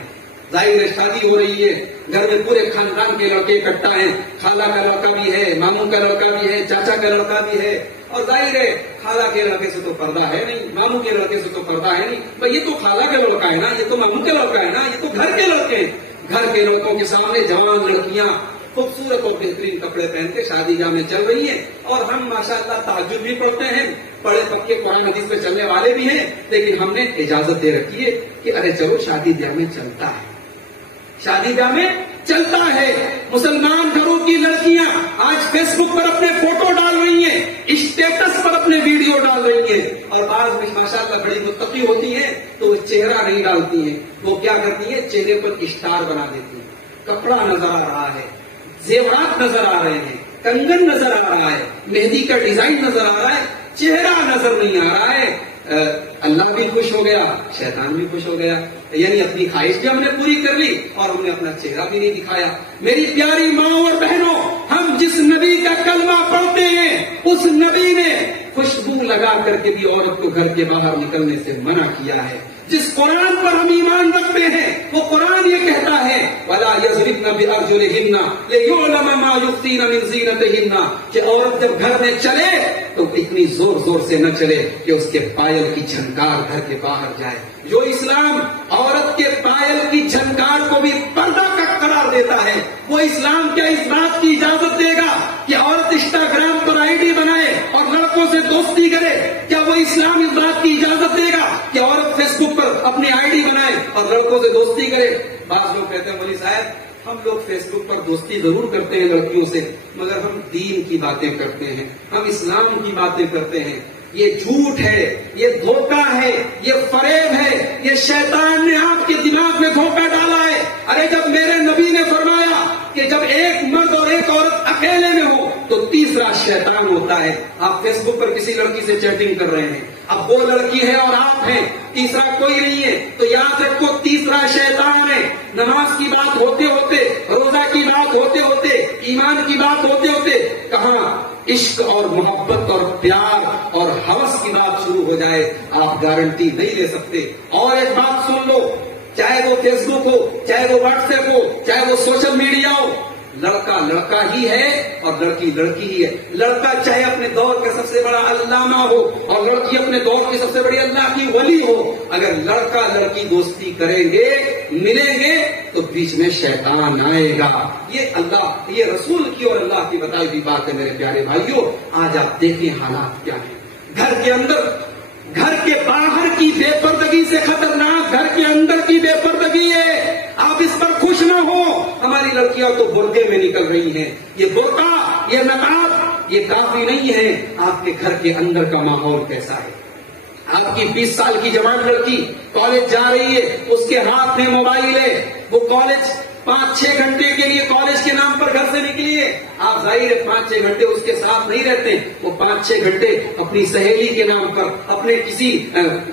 ظاہر ہے شادی ہو رہی ہے، گھر میں پورے خاندان کے لڑکے اکٹھا ہیں، خالہ کا لڑکا بھی ہے، ماموں کا لڑکا بھی ہے، چاچا کا لڑکا بھی ہے. اور ظاہر ہے خالہ کے لڑکے سے تو پردہ ہے نہیں، ماموں کے لڑکے سے تو پردہ ہے نہیں. بھائی یہ تو خالہ کا لڑکا ہے نا، یہ تو ماموں کا لڑکا ہے نا، یہ تو گھر کے لڑکے ہیں. گھر کے لڑکوں کے سامنے جوان لڑکیاں خوبصورت اور بہترین کپڑے پہن کے شادی گاہ میں چل رہی ہیں. اور ہم ماشاءاللہ تہجد بھی پڑھتے ہیں، پڑھے پکے قرآن حدیث پہ چلنے والے بھی ہیں، لیکن ہم نے اجازت دے رکھی ہے کہ ارے چلو شادی بیاہ میں چلتا ہے، شادی بیاہ میں چلتا ہے. مسلمان گھروں کی لڑکیاں آج فیس بک پر اپنے فوٹو ڈال رہی ہیں، اسٹیٹس پر اپنے ویڈیو ڈال رہی ہیں، اور بعض میں ماشاءاللہ بڑی متقی ہوتی ہیں تو وہ چہرہ نہیں ڈالتی ہیں. وہ کیا کرتی ہیں، چہرے پر اسٹار بنا دیتی ہیں. کپڑا نظر آ رہا ہے، زیورات نظر آ رہے ہیں، کنگن نظر آ رہا ہے، مہندی کا ڈیزائن نظر آ رہا ہے، چہرہ نظر نہیں آ رہا ہے. اللہ بھی خوش ہو گیا، شیطان بھی خوش ہو گیا. یعنی اپنی خواہش بھی ہم نے پوری کر لی اور ہم نے اپنا چہرہ بھی نہیں دکھایا. میری پیاری ماں اور بہنوں، ہم جس نبی کا کلمہ پڑھتے ہیں اس نبی نے خوشبو لگا کر کے بھی عورت کو گھر کے باہر نکلنے سے منع کیا ہے. جس قرآن پر ہم ایمان رکھتے ہیں وہ قرآن یہ کہتا ہے وَلَا يَضْرِبْنَ بِأَرْجُلِهِنَّ لِيُعْلَمَ مَا يُخْفِينَ مِنْ زِينَتِهِنَّ کہ عورت جب گھر میں چلے تو اتنی زور زور سے نہ چلے کہ اس کے پائل کی جھنکار گھر کے باہر جائے. جو اسلام عورت کے پائل کی جھنکار کو بھی پردہ کا قرار دیتا ہے، وہ اسلام کیا اس بات کی اجازت دے گا کہ عورت انسٹاگرام پر آئی ڈی بنائے اور لڑکوں سے دوستی کرے؟ کیا وہ اسلام اس بات کی اجازت دے گا کہ عورت فیس بک پر اپنی آئی ڈی بنائے اور لڑکوں سے دوستی کرے؟ بعض لوگ کہتے ہیں مولوی صاحب ہم لوگ فیس بک پر دوستی ضرور کرتے ہیں لڑکیوں سے، مگر ہم دین کی باتیں کرتے ہیں، ہم اسلام کی باتیں کرتے ہیں. یہ جھوٹ ہے، یہ دھوکہ ہے، یہ فریب ہے، یہ شیطان نے آپ کے دماغ میں دھوکہ ڈالا ہے. ارے جب میرے نبی نے فرمایا کہ جب ایک مرد اور ایک عورت اکیلے میں ہو تو تیسرا شیطان ہوتا ہے. آپ فیس بک پر کسی لڑکی سے چیٹنگ کر رہے ہیں، اب وہ لڑکی ہے اور آپ ہیں، تیسرا کوئی نہیں ہے، تو یاد رکھو تیسرا شیطان ہے. نماز کی بات ہوتے ہوتے، روزہ کی بات ہوتے ہوتے، ایمان کی بات ہوتے ہوتے کہاں عشق اور محبت اور پیار اور ہوس کی بات شروع ہو جائے آپ گارنٹی نہیں لے سکتے. اور ایک بات سن لو، چاہے وہ فیس بک ہو، چاہے وہ واٹس ایپ ہو، چاہے وہ سوشل میڈیا ہو، لڑکا لڑکا ہی ہے اور لڑکی لڑکی ہی ہے. لڑکا چاہے اپنے دور کا سب سے بڑا علامہ ہو اور لڑکی اپنے دور کی سب سے بڑی اللہ کی ولی ہو، اگر لڑکا لڑکی دوستی کریں گے، ملیں گے تو بیچ میں شیطان آئے گا. یہ اللہ، یہ رسول کی اور اللہ کی بتائی ہوئی بات ہے. میرے پیارے بھائیوں، آج آپ دیکھیں حالات کیا ہیں. گھر کے اندر، گھر کے باہر کی بے پردگی سے خطرناک گھر کے اندر کی بے پردگی ہے. آپ اس پر خوش نہ ہو. ہماری لڑکیاں تو برقعے میں نکل رہی ہیں. یہ برقع، یہ نقاب، یہ کافی نہیں ہے. آپ کے گھر کے اندر کا ماحول کیسا ہے؟ آپ کی 20 سال کی جوان لڑکی کالج جا رہی ہے، اس کے ہاتھ میں موبائل ہے، وہ کالج 5-6 گھنٹے کے لیے کالج کے نام پر گھر سے نکلی ہے. آپ ظاہر ہے 5-6 گھنٹے اس کے ساتھ نہیں رہتے، وہ 5-6 گھنٹے اپنی سہیلی کے نام پر، اپنے کسی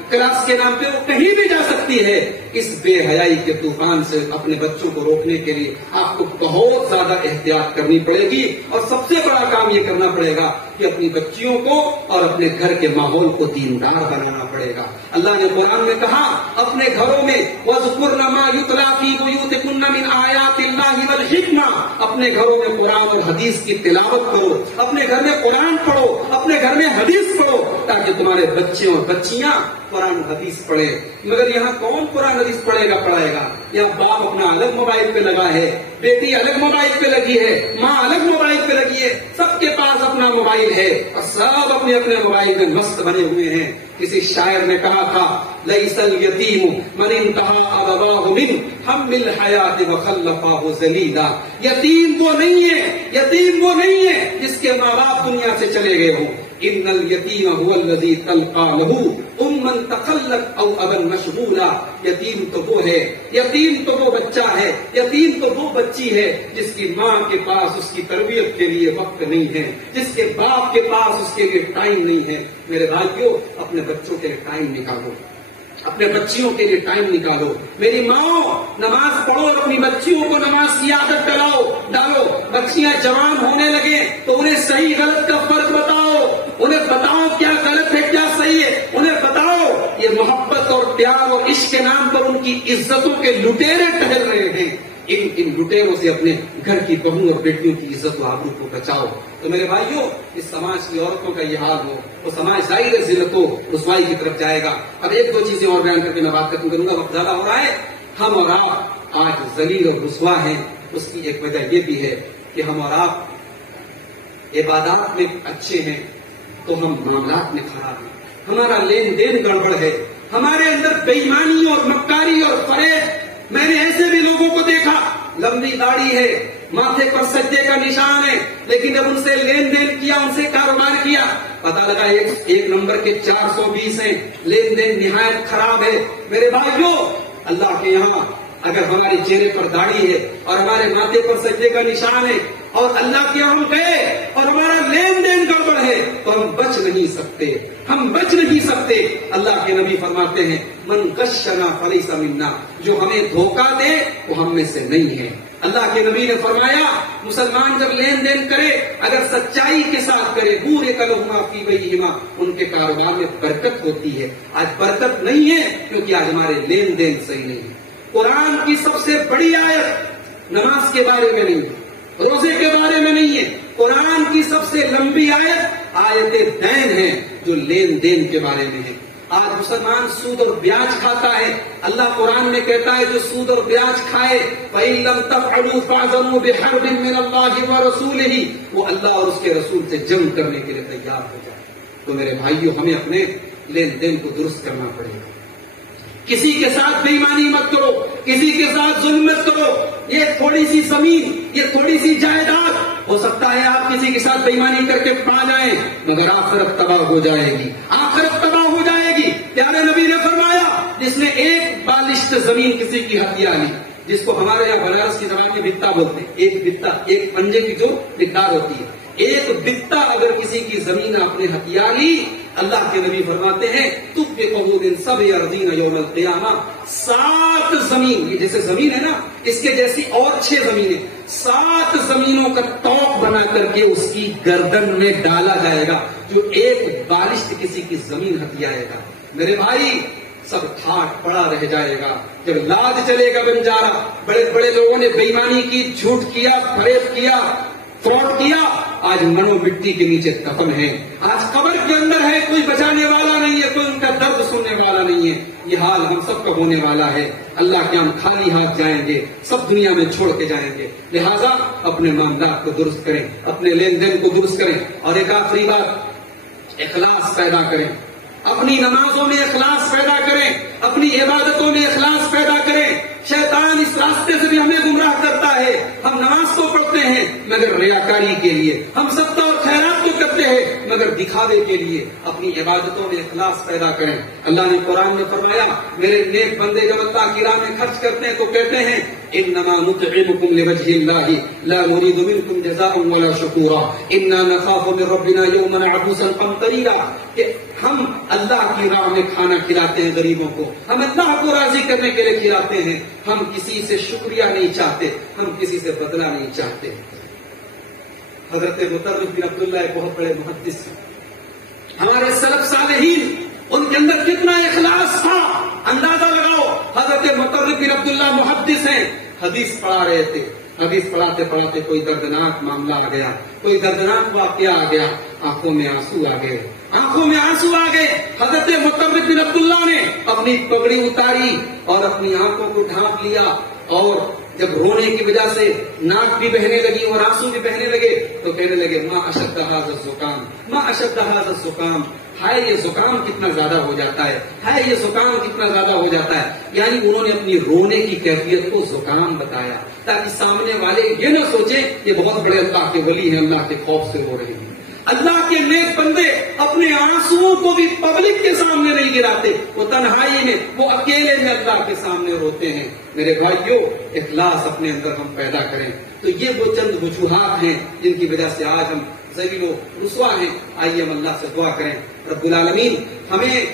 کلاس کے نام پہ وہ کہیں بھی جا سکتی ہے. اس بے حیائی کے طوفان سے اپنے بچوں کو روکنے کے لیے آپ کو بہت زیادہ احتیاط کرنی پڑے گی. اور سب سے بڑا کام یہ کرنا پڑے گا کہ اپنی بچیوں کو اور اپنے گھر کے ماحول کو دیندار بنانا پڑے گا. اللہ نے قرآن میں کہا اپنے گھروں میں وَاذْكُرْنَ مَا يُتْلَىٰ فِي بُيُوتِكُنَّ مِنْ آيَاتِ اللَّهِ وَالْحِكْمَةِ. اپنے گھروں میں قرآن اور حدیث کی تلاوت کرو، اپنے گھر میں قرآن پڑھو، اپنے گھر میں حدیث پڑھو، تاکہ تمہارے بچے اور بچیاں قرآن حدیث پڑھے. مگر یہاں کون قرآن حدیث پڑھے گا؟ یہاں باپ اپنا الگ موبائل پہ لگا ہے، بیٹی الگ موبائل پہ لگی ہے، ماں الگ موبائل پہ لگی ہے، سب کے پاس اپنا موبائل ہے اور سب اپنے اپنے موبائل میں مست بنے ہوئے ہیں. کسی شاعر نے کہا تھا لَيْسَ الْيَتِيمُ مَنِ انْتَهَىٰ أَبَوَاهُ مِنْ حَمِّ الْحَيَاةِ وَخَلَّفَاهُ ذَلِيلًا. یتیم وہ نہیں ہے، یتیم وہ نہیں ہے جس کے ماں باپ دنیا سے چلے گئے ہوں. ان اليتیم هو الذي تلقى له اما تخلت او ابا مشغولا. یتیم تو وہ ہے، یتیم تو وہ بچہ ہے، یتیم تو وہ بچی ہے جس کی ماں کے پاس اس کی تربیت کے لیے وقت نہیں ہے، جس کے باپ کے پاس اس کے لیے ٹائم نہیں ہے. میرے بھائیوں، اپنے بچوں کے لیے ٹائم نکالو، اپنے بچیوں کے لیے ٹائم نکالو. میری ماں، نماز پڑھو، اپنی بچیوں کو نماز کی عادت ڈالو. بچیاں جوان ہونے لگے تو انہیں صحیح غلط کا فرق بتاؤ، انہیں بتاؤ کیا غلط ہے کیا صحیح کی عزتوں کے لٹیرے ٹہل رہے ہیں، ان لٹیروں سے اپنے گھر کی بہو اور بیٹیوں کی عزت و آبرو کو بچاؤ۔ تو میرے بھائیوں، اس سماج کی عورتوں کا یہ حال ہو تو سماج ظاہر ذلت و رسوائی کی طرف جائے گا۔ اب ایک دو چیزیں اور بیان کر کے میں بات ختم کروں گا، وقت زیادہ ہو رہا ہے۔ ہم اور آپ آج ذلیل اور رسوا ہیں، اس کی ایک وجہ یہ بھی ہے کہ ہم اور آپ عبادات میں اچھے ہیں تو ہم معاملات میں خراب ہیں، ہمارا لین دین گڑبڑ ہے، ہمارے اندر بے ایمانی اور مکاری اور فریب۔ میں نے ایسے بھی لوگوں کو دیکھا، لمبی داڑھی ہے، ماتھے پر سجدے کا نشان ہے، لیکن جب ان سے لین دین کیا، ان سے کاروبار کیا، پتا لگا ایک نمبر کے 420 ہیں، لین دین نہایت خراب ہے۔ میرے بھائیوں، اللہ کے یہاں اگر ہمارے چہرے پر داڑھی ہے اور ہمارے ماتھے پر سجدے کا نشان ہے اور اللہ کے ہم گئے اور ہمارا لین دین گڑبڑ ہے تو ہم بچ نہیں سکتے، ہم بچ نہیں سکتے۔ اللہ کے نبی فرماتے ہیں من غشنا فلیس منا، جو ہمیں دھوکہ دے وہ ہم میں سے نہیں ہے۔ اللہ کے نبی نے فرمایا مسلمان جب لین دین کرے اگر سچائی کے ساتھ کرے، بورے کلہما فی بیہما، ان کے کاروبار میں برکت ہوتی ہے۔ آج برکت نہیں ہے کیونکہ آج ہمارے لین دین صحیح نہیں ہے۔ قرآن کی سب سے بڑی آیت نماز کے بارے میں نہیں ہے، روزے کے بارے میں نہیں ہے، قرآن کی سب سے لمبی آیت دین ہے جو لین دین کے بارے میں ہے۔ آج مسلمان سود اور بیاج کھاتا ہے، اللہ قرآن میں کہتا ہے جو سود اور بیاج کھائے فَإِن لَمْ تَفْعَلُوا فَاعْذَنُوا بِحَرْبٍ مِّنَ اللَّهِ وَرَسُولِهِ، وہ اللہ اور اس کے رسول سے جنگ کرنے کے لیے تیار ہو جائے۔ تو میرے بھائیوں، ہمیں اپنے لین دین کو درست کرنا پڑے گا۔ کسی کے ساتھ بے ایمانی مت کرو، کسی کے ساتھ ظلم مت کرو۔ یہ تھوڑی سی زمین، یہ تھوڑی سی جائیداد، ہو سکتا ہے آپ کسی کے ساتھ بے ایمانی کر کے پا جائیں مگر آخرت تباہ ہو جائے گی، آخرت تباہ ہو جائے گی۔ پیارے نبی نے فرمایا جس نے ایک بالشت زمین کسی کی ہتھیا لی، جس کو ہمارے یہاں بنارس کی زبان میں بتا بولتے ہیں، ایک بتا، ایک پنجے کی جو مقدار ہوتی ہے، ایک بتا اگر کسی کی زمین آپ نے ہتھیا لی، اللہ کے نبی فرماتے ہیں تُطْبِقُهُ مِنْ سَبْعِ أَرْضِينَ يَوْمَ الْقِيَامَةِ، 7 زمین، یہ جیسے زمین ہے نا، اس کے جیسی اور 6 زمینیں، 7 زمینوں کا توق بنا کر کے اس کی گردن میں ڈالا جائے گا جو ایک بالشت کسی کی زمین ہتھیائے گا۔ میرے بھائی، سب ٹھاٹ پڑا رہ جائے گا جب لاج چلے گا بنجارا۔ بڑے بڑے لوگوں نے بے ایمانی کی، جھوٹ کیا، فریب کیا، فراڈ کیا، آج منو مٹی کے نیچے دفن ہے، آج قبر کے اندر ہے، کوئی بچانے والا نہیں ہے، کوئی ان کا درد سننے والا نہیں ہے۔ یہ حال ہم سب کا ہونے والا ہے، اللہ کے ہم خالی ہاتھ جائیں گے، سب دنیا میں چھوڑ کے جائیں گے۔ لہذا اپنے معاملات کو درست کریں، اپنے لین دین کو درست کریں، اور ایک آخری بات، اخلاص پیدا کریں، اپنی نمازوں میں اخلاص پیدا کریں، اپنی عبادتوں میں اخلاص پیدا کریں۔ شیطان اس راستے سے بھی ہمیں گمراہ کرتا ہے، ہم نماز تو پڑھتے ہیں مگر ریاکاری کے لیے، ہم صدقہ اور خیرات تو کرتے ہیں مگر دکھاوے کے لیے۔ اپنی عبادتوں میں اخلاص پیدا کریں۔ اللہ نے قرآن میں فرمایا میرے نیک بندے جب اللہ کی راہ میں خرچ کرتے ہیں تو کہتے ہیں انما نطعمکم لوجہ اللہ لا نريد منکم جزاء ولا شکورا انا نخاف من ربنا یوما عبوسا قمطريرا، کہ ہم اللہ کی راہ میں کھانا کھلاتے ہیں غریبوں کو، ہم اللہ کو راضی کرنے کے لیے کھلاتے ہیں، ہم کسی سے شکریہ نہیں چاہتے، ہم کسی سے بدلہ نہیں چاہتے۔ حضرت مطرف بن عبداللہ ایک بہت بڑے محدث ہیں، ہمارے سلف صالحین، ان کے اندر کتنا اخلاص تھا اندازہ لگاؤ۔ حضرت مطرف بن عبداللہ محدث ہیں، حدیث پڑھا رہے تھے، حدیث پڑھاتے پڑھاتے کوئی دردناک معاملہ آ گیا، کوئی دردناک واقعہ آ گیا، آنکھوں میں آنسو آ گئے، آنکھوں میں آنسو آ گئے۔ حضرت مطرف بن عبداللہ نے اپنی پگڑی اتاری اور اپنی آنکھوں کو ڈھانپ لیا، اور جب رونے کی وجہ سے ناک بھی بہنے لگی اور آنسو بھی بہنے لگے تو کہنے لگے ما اشد ھذا الزکام، ما اشد ھذا الزکام، ہائے یہ زکام کتنا زیادہ ہو جاتا ہے، ہائے یہ زکام کتنا زیادہ ہو جاتا ہے۔ یعنی انہوں نے اپنی رونے کی کیفیت کو زکام بتایا تاکہ سامنے والے یہ نہ سوچیں یہ بہت بڑے اللہ کے ولی ہیں، اللہ کے خوف سے رو رہے ہیں۔ اللہ کے نیک بندے اپنے آنسوؤں کو بھی پبلک کے سامنے نہیں گراتے، وہ تنہائی میں، وہ اکیلے میں اللہ کے سامنے روتے ہیں۔ میرے بھائیوں، اخلاص اپنے اندر ہم پیدا کریں۔ تو یہ وہ چند وجوہات ہیں جن کی وجہ سے آج ہم ذلیل و رسوا ہیں۔ آئیے ہم اللہ سے دعا کریں رب العالمین ہمیں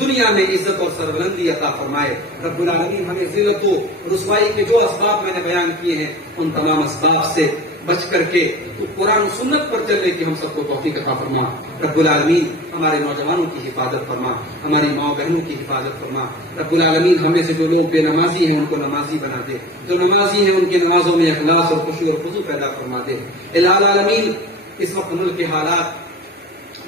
دنیا میں عزت اور سربلندی عطا فرمائے، رب العالمین ہمیں ذلت و رسوائی کے جو اسباب میں نے بیان کیے ہیں ان تمام اسباب سے بچ کر کے تو قرآن و سنت پر چلنے کی ہم سب کو توفیق عطا فرما۔ رب العالمین ہمارے نوجوانوں کی حفاظت فرما، ہماری ماں بہنوں کی حفاظت فرما۔ رب العالمین ہمیں سے جو لوگ بے نمازی ہیں ان کو نمازی بنا دے، جو نمازی ہیں ان کی نمازوں میں اخلاص اور خشوع اور خضوع پیدا فرما دے۔ الہ العالمین اس وقت ملک کے حالات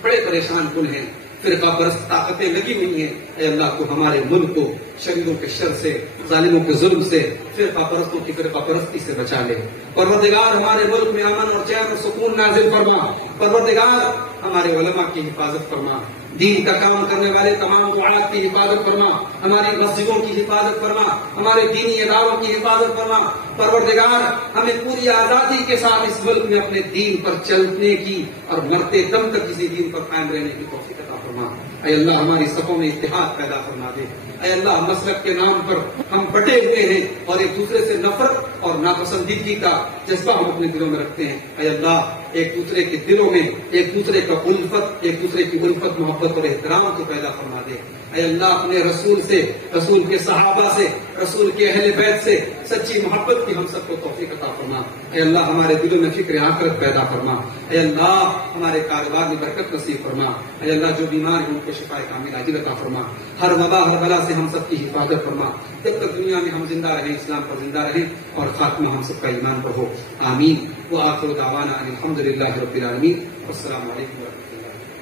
بڑے پریشان کن ہیں، فرقہ پرست طاقتیں لگی ہوئی ہیں۔ اے اللہ تو ہمارے ملک کو شریروں کے شر سے، ظالموں کے ظلم سے، فرقہ پرستوں کی فرقہ پرستی سے بچا لے۔ پروردگار ہمارے ملک میں امن اور چین اور سکون نازل فرما۔ پروردگار ہمارے علماء کی حفاظت فرما، دین کا کام کرنے والے تمام دعات کی حفاظت فرما، ہماری مسجدوں کی حفاظت فرما، ہمارے دینی اداروں کی حفاظت فرما۔ پروردگار ہمیں پوری آزادی کے ساتھ اس ملک میں اپنے دین پر چلنے کی اور مرتے دم تک کسی دین پر قائم رہنے کی توفیق عطا فرما۔ اے اللہ ہماری صفوں میں اتحاد پیدا فرما دے۔ اے اللہ مسلک کے نام پر ہم بٹے ہوئے ہیں اور ایک دوسرے سے نفرت اور ناپسندیدگی کا جذبہ ہم اپنے دلوں میں رکھتے ہیں۔ اے اللہ ایک دوسرے کے دلوں میں ایک دوسرے کا الفت، ایک دوسرے کی الفت، محبت اور احترام کو پیدا فرما دے۔ اے اللہ اپنے رسول سے، رسول کے صحابہ سے، رسول کے اہل بیت سے سچی محبت کی ہم سب کو توفیق عطا فرما۔ اے اللہ ہمارے دلوں میں فکر آخرت پیدا فرما۔ اے اللہ ہمارے کاروبار میں برکت نصیب فرما۔ اے اللہ جو بیمار ہیں ان کو شفا کاملہ عاجل عطا فرما۔ ہر وبا ہر بلا سے ہم سب کی حفاظت فرما، جب تک دنیا میں ہم زندہ رہیں، اسلام پر زندہ رہیں اور خاتمہ ہم سب کا ایمان پر ہو۔ آمین۔ وآخر دعوانا ان الحمد للہ رب العالمین۔ السلام علیکم ورحمۃ اللہ۔